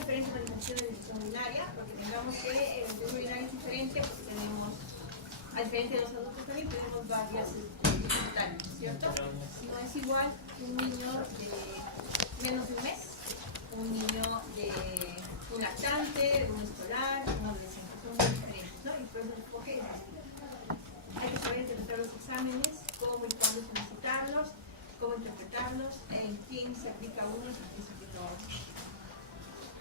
diferentes manifestaciones de infección urinaria, porque tengamos que la infección urinaria es diferente, porque tenemos, a diferencia de los adultos también, tenemos varias dificultades, ¿cierto? No es igual un niño de menos de un mes, un niño de un lactante, de un escolar, un adolescente, son muy diferentes, ¿no? Y por eso el enfoque es distinto. Hay que saber interpretar los exámenes, cómo y cuándo solicitarlos, cómo interpretarlos, en quién se aplica uno y en quién se aplica otro.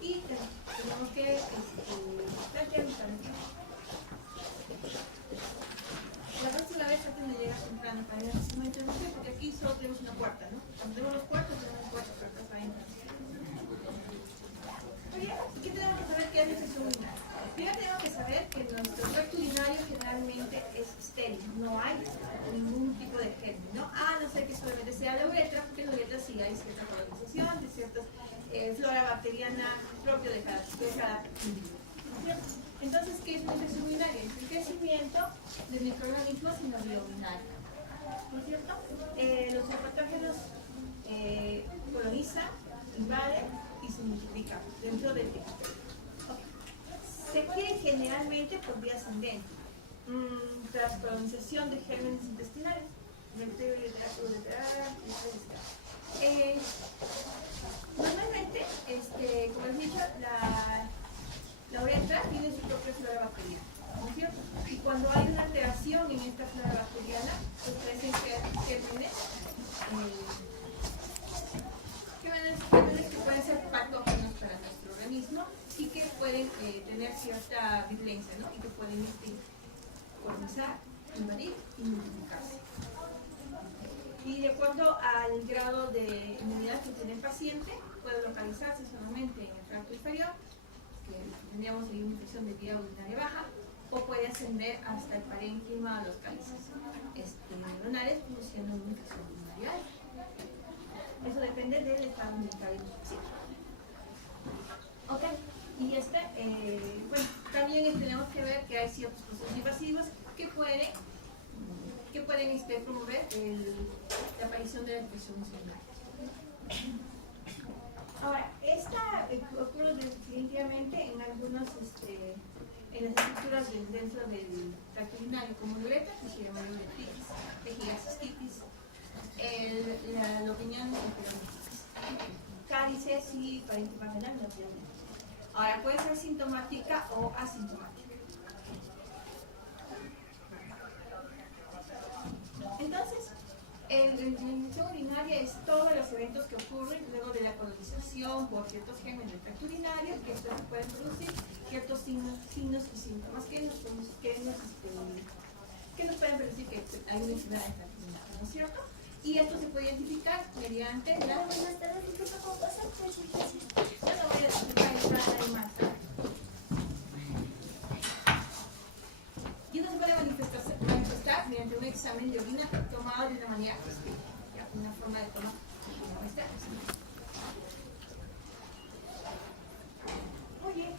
Y tenemos que plantear un plan. La próxima vez traten de llegar temprano para ir a la interrupción, porque aquí solo tenemos una puerta, ¿no? Cuando tenemos los cuartos, tenemos 4 puertas para entrar. Oye, ¿y qué tenemos que saber qué es la infección urinaria? Primero tenemos que saber que nuestro tracto urinario generalmente es estéril, no hay ningún tipo de germen, ¿no? A no ser que solamente sea la uretra, porque en la uretra sí hay cierta colonización de ciertas flora bacteriana propia de cada individuo. Entonces, ¿qué es una infección urinaria? Es el crecimiento de microorganismos en la vía urinaria, ¿no es cierto? Los patógenos colonizan, invaden y se multiplican dentro del epitelio. Se quiere generalmente por vía ascendente, tras colonización de gérmenes intestinales, normalmente, como les he dicho, la uretra tiene su propia flora bacteriana, ¿no es cierto? Y cuando hay una alteración en esta flora bacteriana, pues parecen gérmenes que pueden ser patógenos para nuestro organismo y que pueden tener cierta virulencia, ¿no? Y que pueden colonizar, invadir y multiplicarse. Y de acuerdo al grado de inmunidad que tiene el paciente, puede localizarse solamente en el tracto inferior, que tendríamos ahí una infección de vía urinaria baja, o puede ascender hasta el parénquima, los cálices neuronales, produciendo una infección urinaria alta. Eso depende del estado militar del paciente. Ok, y bueno, también tenemos que ver que hay ciertos procesos invasivos que pueden promover la aparición de la infección urinaria. Ahora, esta ocurre definitivamente en algunos, en las estructuras dentro del tracto urinario, como la uretra, que se llama uretritis, vejigacistitis, la opinión de peritonitis, cálices y parénquima renal no tienen. Ahora, puede ser sintomática o asintomática. Entonces, la infección urinaria es todos los eventos que ocurren luego de la colonización por ciertos gérmenes del tracto urinario, que estos pueden producir ciertos signos y síntomas que nos pueden decir que hay una enfermedad del tracto urinario, ¿no es cierto? Y esto se puede identificar mediante la... Buenas tardes, disculpa, ¿cómo pasa? Yo no voy a explicar el más. Y esto se puede manifestar mediante un examen de orina tomado de una manera una forma de toma como esta. Muy bien.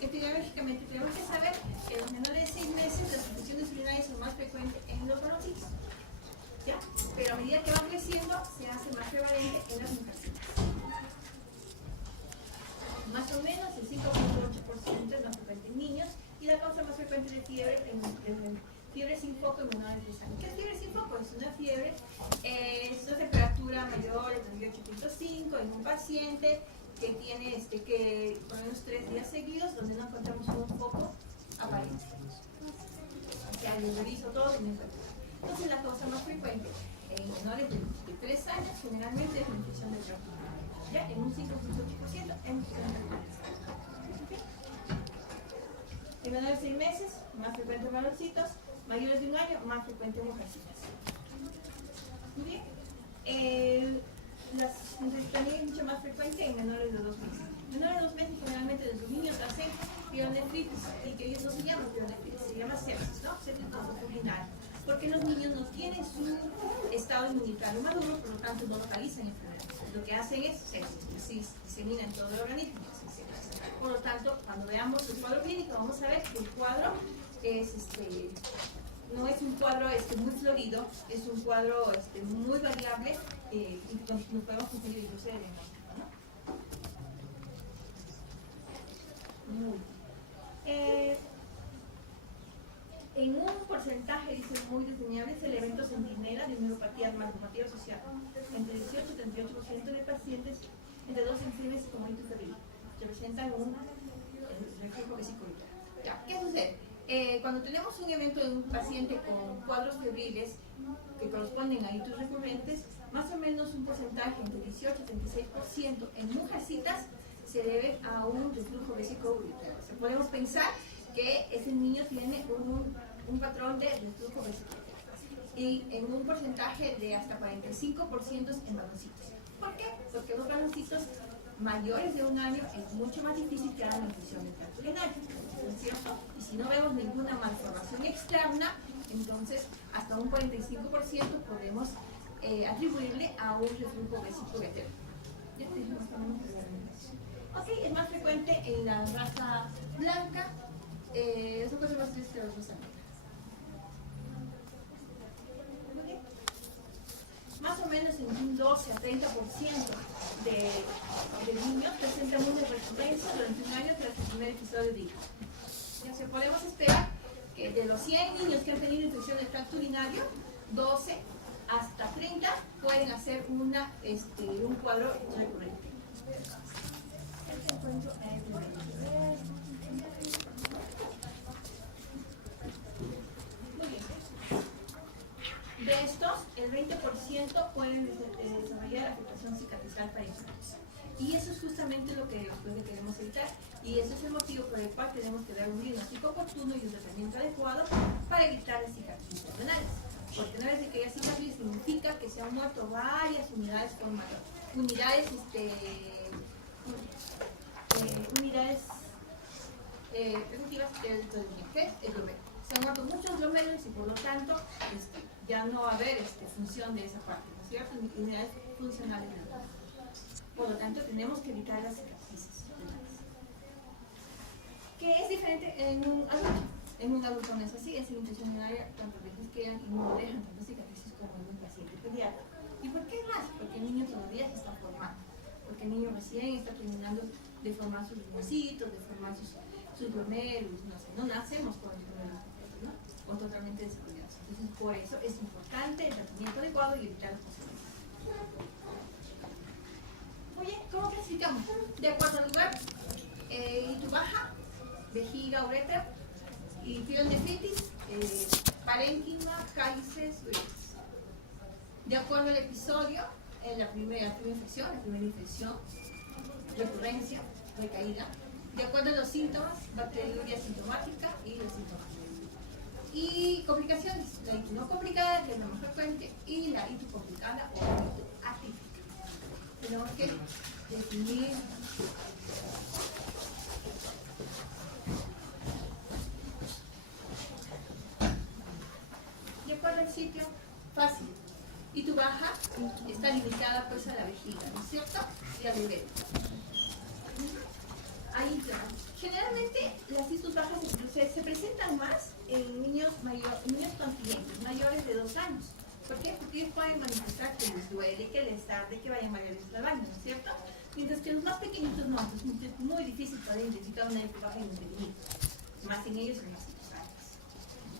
Epidemiológicamente tenemos que saber que en los menores de 6 meses las infecciones urinarias son más frecuentes en los varoncitos, ¿ya? Pero a medida que van creciendo se hace más prevalente en las mujeres. Más o menos el 5.8% es más frecuente en niños y la causa más frecuente de fiebre en fiebre sin foco en menores de 10 años. ¿Qué es fiebre sin foco? Es una fiebre, es una temperatura mayor de 38.5 en un paciente que tiene que por lo menos 3 días seguidos donde no encontramos un foco aparente. O sea, yo reviso todo y no encuentro. Entonces la causa más frecuente en menores de 3 años generalmente es la infección del tracto urinario. Ya en un 5.8% en infección del tracto. En menores de 6 meses, más frecuente en varoncitos, mayores de 1 año, más frecuente en mujercitas. Muy bien. También es mucho más frecuente en menores de 2 meses. Menores de 2 meses generalmente los niños hacen pielonefritis, y que ellos no se llaman pielonefritis, se llama sepsis, ¿no? Sepsis urinaria. Porque los niños no tienen su estado inmunitario maduro, por lo tanto no localizan enfermedades. Lo que hacen es sepsis, se disemina en todo el organismo. Por lo tanto, cuando veamos el cuadro clínico, vamos a ver que el cuadro es no es un cuadro muy florido, es un cuadro muy variable y nos podemos conseguir incluso de diagnóstico, ¿no? Muy bien. En un porcentaje, dice, muy desdeñable, es el evento centinela de neuropatía malformativa social. Entre 18 y 38% de pacientes entre 2 infecciones con mito febril que presentan un reflejo vesicular. Ya, ¿qué sucede? Cuando tenemos un evento de un paciente con cuadros febriles que corresponden a hitos recurrentes, más o menos un porcentaje entre 18 y 36% en mujercitas se debe a un reflujo vesicoureteral. O sea, podemos pensar que ese niño tiene un patrón de reflujo vesicoureteral y en un porcentaje de hasta 45% en varoncitos. ¿Por qué? Porque los varoncitos mayores de 1 año es mucho más difícil que hagan la infección del tracto urinario, ¿no es cierto? Y si no vemos ninguna malformación externa, entonces hasta un 45% podemos atribuirle a un reflujo vesicoureteral. Ok, es más frecuente en la raza blanca, es un caso más triste que la raza negra. Muy bien. Más o menos en un 12 a 30% de niños presentan una recurrencia durante 1 año tras el primer episodio de hipo. O sea, podemos esperar que de los 100 niños que han tenido infección del tracto urinario, 12 hasta 30 pueden hacer un cuadro recurrente. Muy bien. De estos, el 20% pueden desarrollar afectación cicatrizal parenquima. Y eso es justamente lo que queremos evitar. Y ese es el motivo por el cual tenemos que dar un diagnóstico oportuno y un tratamiento adecuado para evitar las cicatrices renales. Porque una vez que haya cicatriz significa que se han muerto varias unidades preventivas del glomérulo, que es el glomérulo. Se han muerto muchos glomérulos y por lo tanto ya no va a haber función de esa parte, ¿no es cierto? Unidades funcionales del glomérulo. Por lo tanto, tenemos que evitar las cicatrices renales. ¿Qué es diferente en un adulto? En un adulto no es así, es infección urinaria tantas veces quedan y no dejan tantas cicatrices como en un paciente pediatra. ¿Y por qué más? Porque el niño todavía se está formando. Porque el niño recién está terminando de formar sus rinocitos, de formar sus glomérulos, no nacemos con el glomérulo completo, ¿no? O totalmente desarrollados. Entonces, por eso es importante el tratamiento adecuado y evitar las consecuencias. Muy bien, ¿cómo clasificamos? De acuerdo al lugar, y tu baja, vejiga, uretra, y pielonefritis, parénquima, cálices, urinas. De acuerdo al episodio, en la primera infección, recurrencia, recaída. De acuerdo a los síntomas, bacteriuria sintomática y los síntomas. Y complicaciones, la ITU no complicada, que es la más frecuente, y la ITU complicada o la ITU atípica. Tenemos que definir de acuerdo al sitio, fácil. Y tu baja está limitada pues a la vejiga, ¿no es cierto? Y al nivel. Ahí está. Generalmente las ITUs bajas se presentan más en niños continentes, mayores de 2 años. ¿Por qué? Porque ellos pueden manifestar que les duele, que les arde, que vayan varias veces al baño, ¿no es cierto? Mientras que los más pequeñitos no, es muy difícil poder identificar una ITU baja en un pequeñito. Más en ellos en las ITUs altas.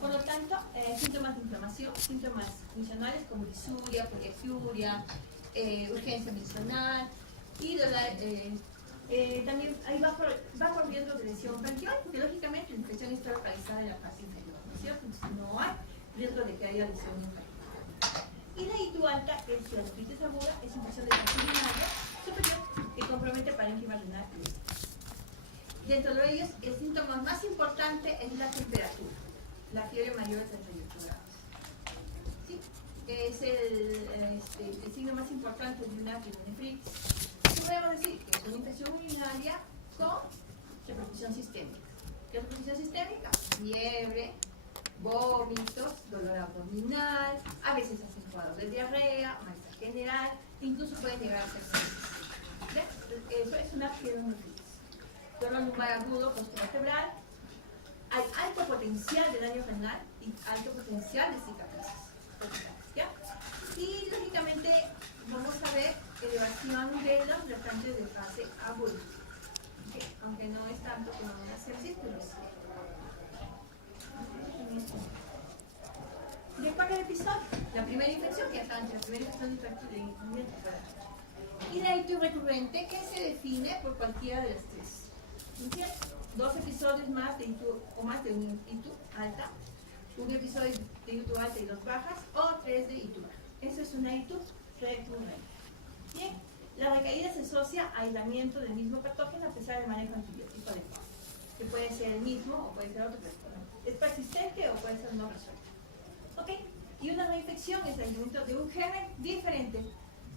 Por lo tanto, síntomas de inflamación, síntomas funcionales como disuria, poliaciuria, urgencia menstrual y también hay bajo riesgo de lesión branquial, porque lógicamente la infección está localizada en la parte inferior, ¿no es cierto? Entonces no hay riesgo de que haya lesión branquial. Y la ITU alta es la gastritis aguda, es infección de tracto urinario superior que compromete parénquima renal. Dentro de ellos, el síntoma más importante es la temperatura. La fiebre mayor de 38 grados. ¿Sí? Es el signo más importante de una pielonefritis. Podemos decir que es una infección urinaria con repercusión sistémica. ¿Qué es repercusión sistémica? Fiebre, vómitos, dolor abdominal, a veces hacen cuadros de diarrea, malestar general, incluso pueden llegar a ser sepsis. Eso es una pielonefritis. Dolor lumbar agudo postervertebral. Hay alto potencial de daño renal y alto potencial de cicatrices. ¿Ya? Y lógicamente vamos a ver elevación de los restantes de fase aguda. ¿Okay? Aunque no está tanto como una sepsis, pero sí. De acuerdo al episodio, la primera infección, que ya saben que la primera infección de tracto digestivo. Y la ictus recurrente, que se define por cualquiera de las tres. ¿Entiendes? 2 episodios más de ictus o más de un ictus alta, un episodio de ictus alta y 2 bajas, o 3 de ictus baja. Eso es una ictus recurrente. Bien, la recaída se asocia a aislamiento del mismo patógeno a pesar del manejo antibiótico adecuado, que puede ser el mismo o puede ser otro, es persistente o puede ser no resuelto. ¿Ok? Y una reinfección es el aislamiento de un germen diferente.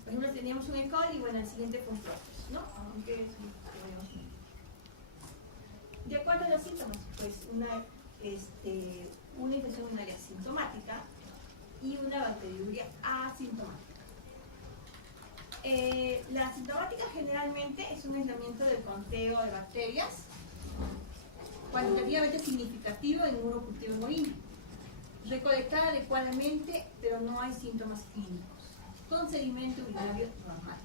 Por ejemplo, teníamos un E. coli y bueno, el siguiente fue un Proteus, ¿no? Aunque es de acuerdo a los síntomas, pues una infección urinaria asintomática y una bacteriuria asintomática. La asintomática generalmente es un aislamiento del conteo de bacterias cualitativamente significativo en un urocultivo en orina, recolectada adecuadamente, pero no hay síntomas clínicos, con sedimento urinario normal.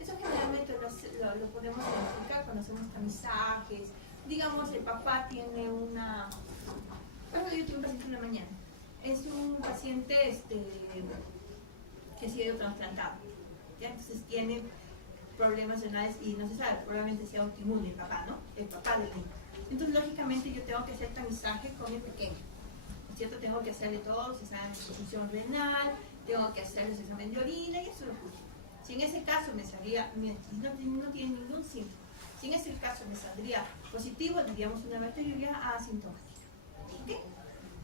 Eso generalmente lo podemos identificar cuando hacemos tamizajes. Digamos, el papá tiene una... Bueno, yo tuve un paciente en la mañana. Es un paciente que ha sido trasplantado. ¿Ya? Entonces tiene problemas renales y no se sabe, probablemente sea autoinmune el papá, ¿no? El papá del niño. Entonces, lógicamente, yo tengo que hacer tamizaje con el pequeño. ¿No es cierto? Tengo que hacerle todos los exámenes de función renal, tengo que hacerle el examen de orina y eso lo juzgo. Si en ese caso me salía, no tiene ningún síntoma, si en ese caso me saldría positivo, diríamos una bacteriuria asintomática. ¿Ok?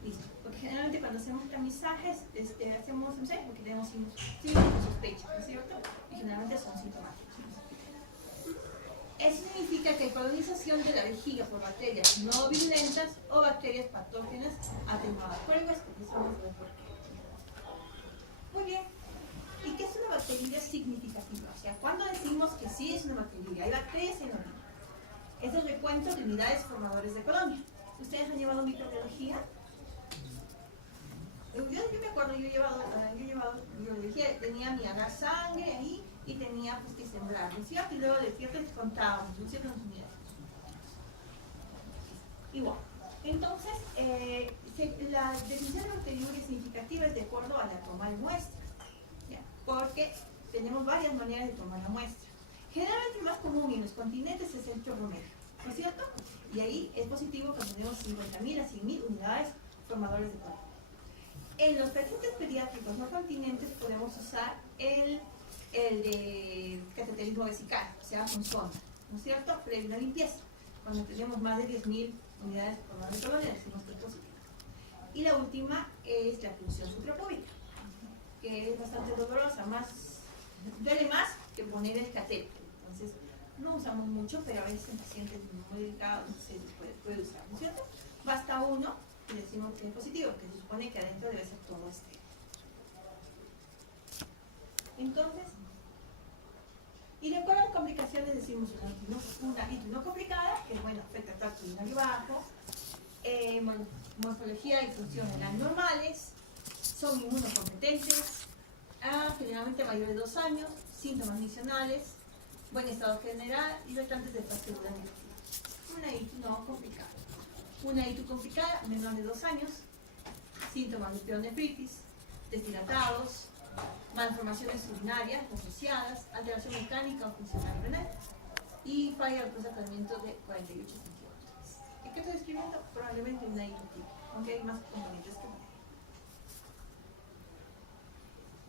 Listo. Porque generalmente cuando hacemos tamizajes, hacemos tamizaje porque tenemos síntomas de sospecha, ¿no es cierto? Y generalmente son sintomáticos. Eso significa que hay colonización de la vejiga por bacterias no virulentas o bacterias patógenas atenuadas por el huésped. Eso vamos a ver por qué. Muy bien. ¿Y qué es una bacteriuria significativa? O sea, ¿cuándo decimos que sí es una bacteriuria? Hay bacterias en orina. Es el recuento de unidades formadores de colonia. ¿Ustedes han llevado microbiología? Yo me acuerdo, yo he llevado biología, tenía mi agar sangre ahí y tenía pues que sembrar, ¿no es cierto? Y luego de cierto les contábamos, ¿no es cierto? Igual. Entonces, la definición de bacteriuria significativa es de acuerdo a la toma de muestra, ¿ya? Porque tenemos varias maneras de tomar la muestra. Generalmente el más común en los continentes es el chorro medio, ¿no es cierto? Y ahí es positivo cuando tenemos 50.000 a 100.000 unidades formadores de colonia. En los pacientes pediátricos no continentes podemos usar el de cateterismo vesical, o sea, con sonda, ¿no es cierto? Previa una limpieza. Cuando tenemos más de 10.000 unidades formadores de colonia, decimos que es positivo. Y la última es la punción suprapúbica, que es bastante dolorosa, duele más que poner el catéter. Entonces, no usamos mucho, pero a veces en pacientes muy delicados se puede usar, ¿no es cierto? Basta uno y decimos que es positivo, que se supone que adentro debe ser todo estéril. Entonces, y de acuerdo a las complicaciones decimos una itis no complicada, que bueno, afecta al tracto urinario bajo, morfología y función renal normales, son inmunocompetentes, generalmente mayores de 2 años, síntomas adicionales, buen estado general y restantes de fractura negativa. Una itis no complicada. Una itis complicada, menor de 2 años, síntomas de pielonefritis, deshidratados, malformaciones urinarias asociadas, alteración mecánica o funcional renal y falla del procesamiento de 48 centímetros. ¿Y qué estoy describiendo? Probablemente una itis, aunque hay más componentes que una.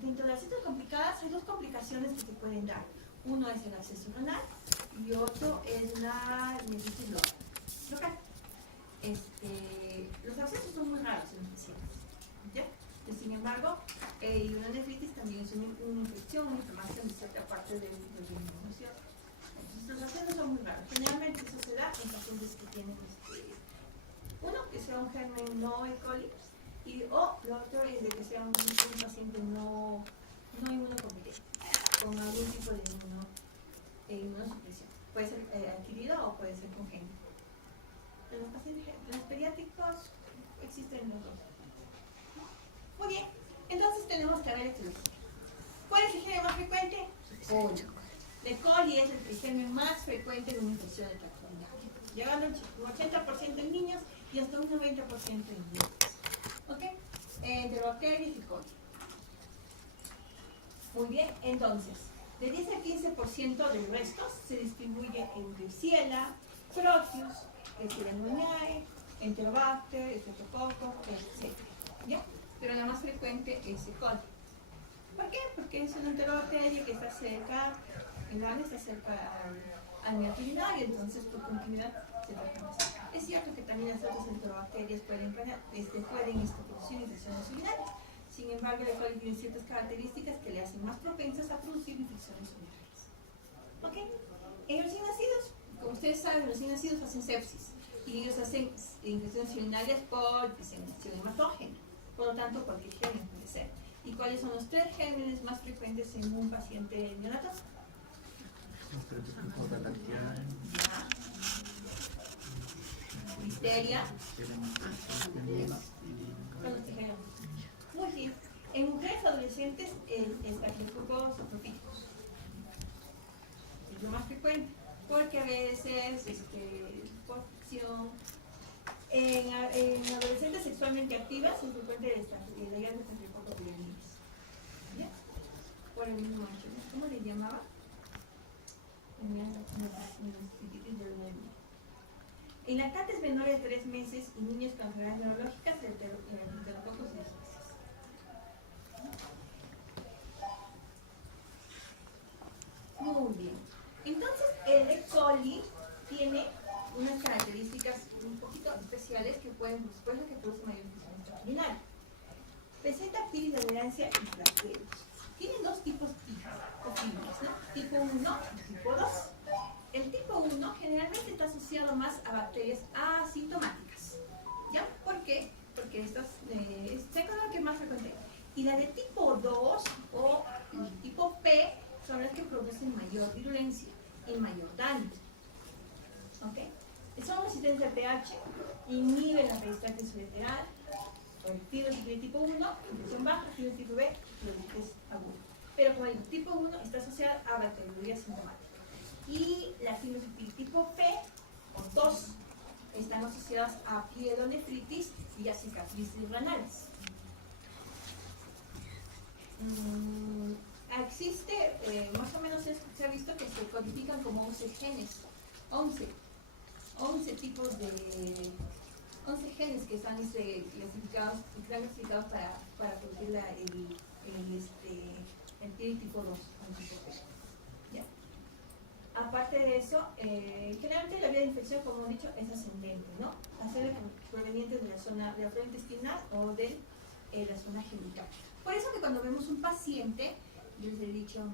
Dentro de las itis complicadas hay 2 complicaciones que se pueden dar. Uno es el absceso renal y otro es la nefritis local. Los abscesos son muy raros en los pacientes, ¿ya? Sin embargo, una nefritis también es una infección, una inflamación de cierta parte del riñón, ¿no es cierto? Entonces, los abscesos son muy raros. Generalmente eso se da en pacientes que tienen uno, que sea un germen no E. coli, o lo otro es de que sea un paciente no inmunocompetente, con algún tipo de inmunosupresión. Puede ser adquirido o puede ser congénito. En los pacientes, en los pediátricos existen los dos. Muy bien, entonces tenemos que ver etiología. ¿Cuál es el germen más frecuente? E. coli. E. coli es el germen más frecuente de una infección de tracto urinario. llegando un 80% en niños y hasta un 90% en niños. ¿Ok? Entre bacterias y coli. Muy bien, entonces, de 10 al 15% de restos se distribuye en Klebsiella, Proteus, Stellamoniae, Enterobacter, Streptococcus, etc. ¿Ya? Pero la más frecuente es E. coli. ¿Por qué? Porque es una enterobacteria que está cerca, el ANE está cerca al meato urinario, entonces por continuidad se trata más. Es cierto que también las otras enterobacterias pueden producir infecciones urinarias. Sin embargo, el E. coli tiene ciertas características que le hacen más propensas a producir infecciones urinarias. ¿Ok? En los recién nacidos, como ustedes saben, los recién nacidos hacen sepsis y ellos hacen infecciones urinarias por diseminación hematógena. Por lo tanto, cualquier germen puede ser. ¿Y cuáles son los 3 gérmenes más frecuentes en un paciente neonatal? Listeria. Muy bien. En mujeres adolescentes, estafilococcus saprofiticus. Es lo más frecuente, porque a veces, por fricción. En adolescentes sexualmente activas es frecuente la idea de estafilococcus pyogenes. ¿Ya? Por el mismo hecho. ¿Cómo le llamaba? En lactantes menores de 3 meses y niños con enfermedades neurológicas, el enterococos 10 meses. Muy bien. Entonces, el E. coli tiene unas características un poquito especiales que pueden, por supuesto, que producen mayor infección urinaria. Presenta actividad de adherencia y flagelos. Tiene 2 tipos posibles, ¿no? Tipo 1 y tipo 2. El tipo 1 generalmente está asociado más a bacterias asintomáticas. ¿Ya? ¿Por qué? Porque estas se acuerdan que más frecuente. Y la de tipo 2 o el tipo P son las que producen mayor virulencia y mayor daño. ¿Ok? Son resistentes al pH, inhiben la peristalsis ureteral, fibrosis tipo 1, infección baja, fibrosis tipo B, fibrosis aguda. Pero como digo, tipo 1 está asociada a bacteriología sintomática. Y la fibrosis tipo P o 2 están asociadas a pielonefritis y a cicatrices renales. Existe, más o menos se ha visto que se codifican como 11 genes, 11 tipos de 11 genes que están clasificados para producir el PIR tipo 2 o tipo P. ¿Ya? Aparte de eso, generalmente la vía de infección, como he dicho, es ascendente, ¿no? Ascendente proveniente de la zona de la flora intestinal o de la zona genital. Por eso que cuando vemos un paciente, yo les he dicho a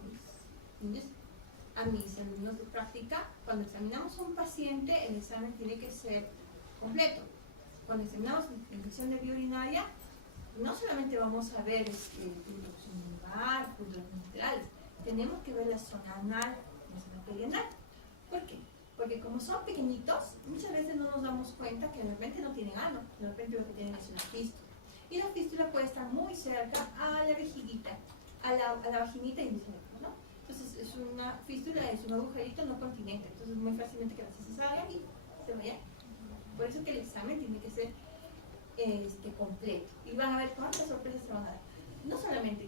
mis alumnos de práctica, cuando examinamos a un paciente, el examen tiene que ser completo. Cuando examinamos la infección de vía urinaria, no solamente vamos a ver introducción lumbar, puntos laterales, tenemos que ver la zona anal, la zona perianal. ¿Por qué? Porque como son pequeñitos, muchas veces no nos damos cuenta que de repente no tienen ano, de repente lo que tienen es una fístula. Y la fístula puede estar muy cerca a la vejiguita, a la vaginita y viceversa, ¿no? Entonces es una fístula, es un agujerito no continente, entonces muy fácilmente que la heces salga y se vaya. Por eso que el examen tiene que ser completo. Y van a ver cuántas sorpresas se van a dar. No solamente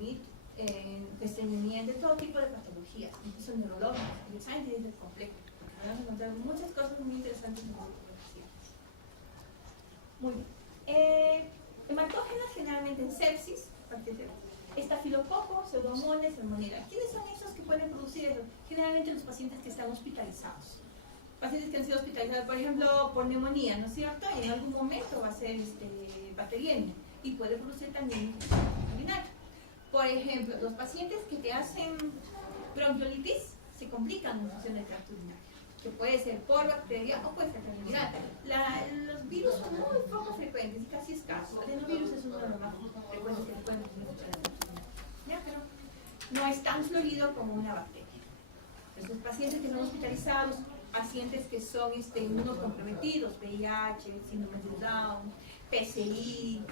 en estreñimiento, de todo tipo de patologías, incluso neurológicas. El examen tiene que ser completo, porque van a encontrar muchas cosas muy interesantes en neurologías. Muy bien. Hematógenas generalmente en sepsis, estafilococcus, pseudomonas, salmonella. ¿Quiénes son esos que pueden producir eso? Generalmente los pacientes que están hospitalizados. Pacientes que han sido hospitalizados, por ejemplo, por neumonía, ¿no es cierto? Y en algún momento va a ser bacteriemia y puede producir también urinaria. Por ejemplo, los pacientes que te hacen bronquiolitis se complican en función del tracto urinario, que puede ser por bacteria o puede ser también viral. Los virus son muy poco frecuentes y casi escasos. El adenovirus es uno de los más frecuentes que pueden producir el tracto urinario, pero no es tan florido como una bacteria. Entonces, pacientes que son hospitalizados, pacientes que son inmunocomprometidos, VIH, síndrome de Down, PCI,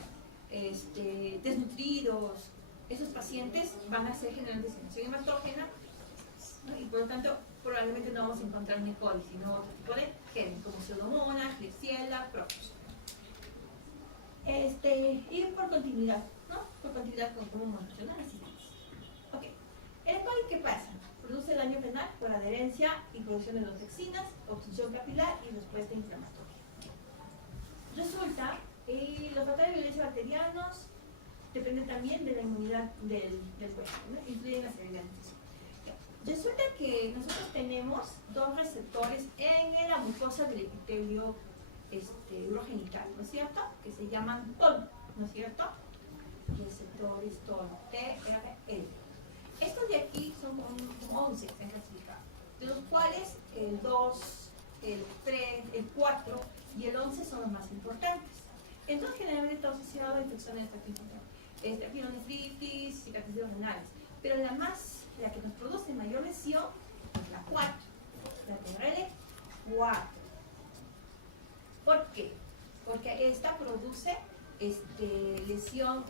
desnutridos, esos pacientes van a ser generalmente de secreción hematógena, ¿no? Y por lo tanto probablemente no vamos a encontrar un E. coli, sino otro tipo de germen, como Pseudomonas, Klebsiella, Protozoa. Y por continuidad, ¿no? Por continuidad con cómo monitorear las siguientes. Ok. ¿El E. coli qué pasa? Produce daño renal por adherencia y producción de toxinas, obstrucción capilar y respuesta inflamatoria. Resulta, los factores de violencia bacterianos dependen también de la inmunidad del huésped, ¿no? Influyen en la severidad de la infección. Resulta que nosotros tenemos dos receptores en la mucosa del epitelio urogenital, ¿no es cierto? Que se llaman TOL, ¿no es cierto? Receptores TOL, TRL. Estos de aquí son 11 que se han clasificado, de los cuales el 2, el 3, el 4 y el 11 son los más importantes. Entonces, generalmente está asociado a infecciones de pielonefritis, cicatrices renales, pero la que nos produce mayor lesión es la 4, la TRL 4. ¿Por qué? Porque esta produce lesión,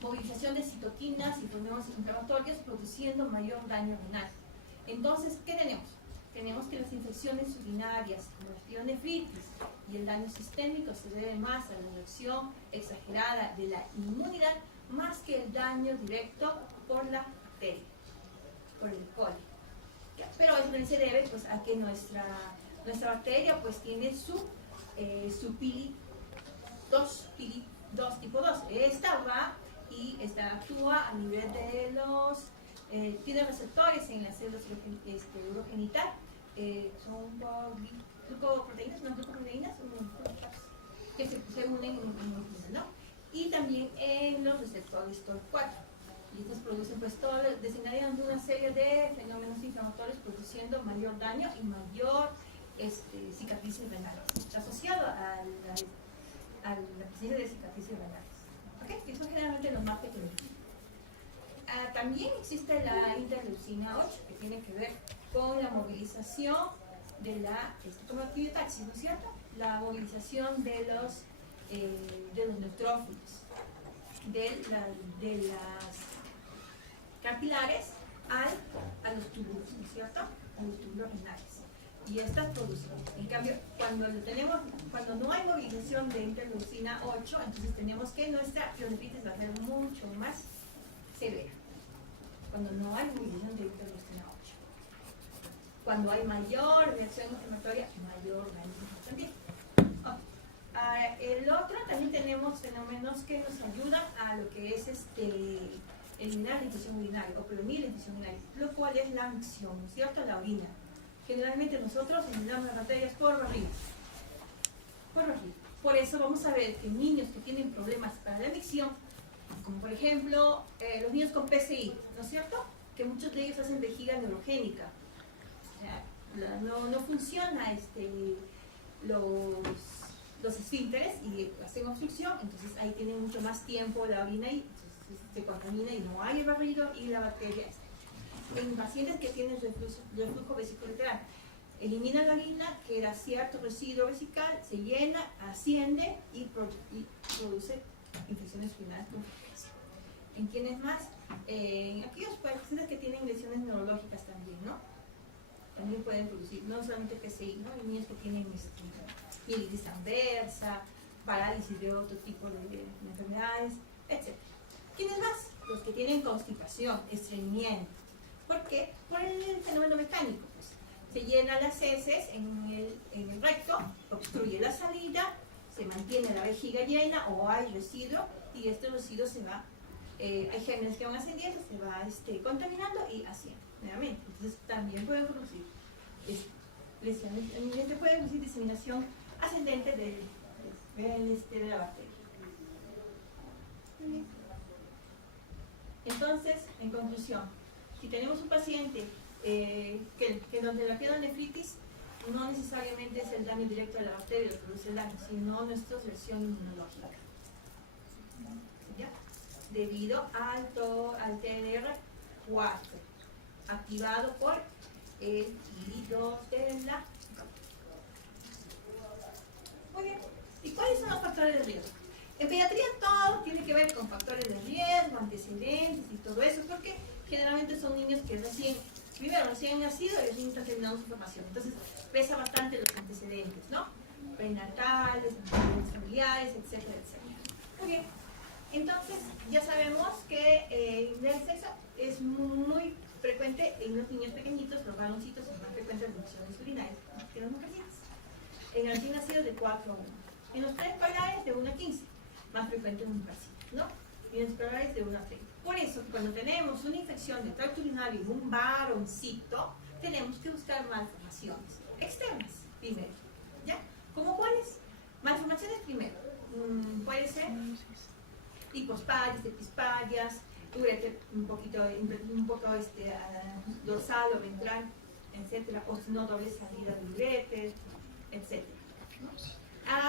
movilización de citoquinas y fenómenos inflamatorios, produciendo mayor daño renal. Entonces, ¿qué tenemos? Tenemos que las infecciones urinarias, como la pielonefritis y el daño sistémico, se debe más a la reacción exagerada de la inmunidad, más que el daño directo por la bacteria, por el E. coli. Pero eso también se debe pues, a que nuestra bacteria pues, tiene su pili 2 tipo 2. Esta va y actúa a nivel de tiene receptores en las células urogenital, son glucoproteínas, que se unen en un, ¿no? Y también en los receptores TOL4. Y estos producen, pues, desencadenan una serie de fenómenos inflamatorios, produciendo mayor daño y mayor cicatrices renales. Está asociado a la presencia de cicatrices renales. ¿Okay? Que son generalmente los más pequeños. También existe la interleucina 8, que tiene que ver con la movilización de la actividad, ¿no es cierto? La movilización de los neutrófilos, de las capilares a los túbulos, ¿no es cierto? A los túbulos renales. Y estas producen. En cambio, cuando no hay movilización de interleucina 8, entonces tenemos que nuestra pielonefritis va a ser mucho más severa. Cuando no hay movilización de interleucina 8. Cuando hay mayor reacción inflamatoria, mayor daño también. El otro, también tenemos fenómenos que nos ayudan a lo que es eliminar la infección urinaria o prevenir la infección urinaria, lo cual es la micción, ¿no es cierto? La orina. Generalmente nosotros eliminamos las bacterias por barriga. Por eso vamos a ver que niños que tienen problemas para la micción, como por ejemplo los niños con PCI, ¿no es cierto? Que muchos de ellos hacen vejiga neurogénica. O sea, no funciona los esfínteres y hacen obstrucción, entonces ahí tienen mucho más tiempo la orina y se contamina y no hay el barrido y la bacteria está. En pacientes que tienen reflujo vesicular, elimina la orina, queda cierto residuo vesical, se llena, asciende y produce infecciones urinarias con frecuencia. ¿En quiénes más? En aquellos pacientes que tienen lesiones neurológicas también, ¿no? También pueden producir, no solamente PCI, ¿no? Hay niños que tienen mielitis anversa, parálisis de otro tipo de enfermedades, etc. ¿Quiénes más? Los que tienen constipación, estreñimiento. ¿Por qué? Por el fenómeno mecánico. Pues. Se llenan las heces en el recto, obstruye la salida, se mantiene la vejiga llena o hay residuo y este residuo se va, hay gérmenes que van ascendiendo, se va contaminando y asciende nuevamente. Entonces también pueden producir lesiones, pueden producir diseminación ascendente de la bacteria. Entonces, en conclusión, si tenemos un paciente que donde la pielonefritis no necesariamente es el daño directo de la bacteria lo que produce el daño, sino nuestra reacción inmunológica. ¿Ya? Debido al TLR4, activado por el I2 de la. Muy bien. ¿Y cuáles son los factores de riesgo? En pediatría todo tiene que ver con factores de riesgo, antecedentes y todo eso, porque generalmente son niños que recién primero recién nacido y recién está terminando su formación. Entonces pesa bastante los antecedentes, ¿no? Prenatales, antecedentes familiares, etcétera, etcétera. Muy bien. Entonces ya sabemos que el sexo es muy frecuente en los niños pequeñitos, los varoncitos es más frecuente en infecciones urinarias que las mujercitas. En los recién nacidos de 4 a 1. En los preescolares de 1 a 15, más frecuente en mujercitas, ¿no? Y en los escolares de 1 a 30. Por eso, cuando tenemos una infección de tracto urinario en un varoncito, tenemos que buscar malformaciones externas primero, ¿ya? ¿Cómo cuáles? Malformaciones primero. Puede ser hipospadias, epispadias, ureter un poco dorsal o ventral, etcétera, o si no, doble salida de ureter, etcétera, ¿no?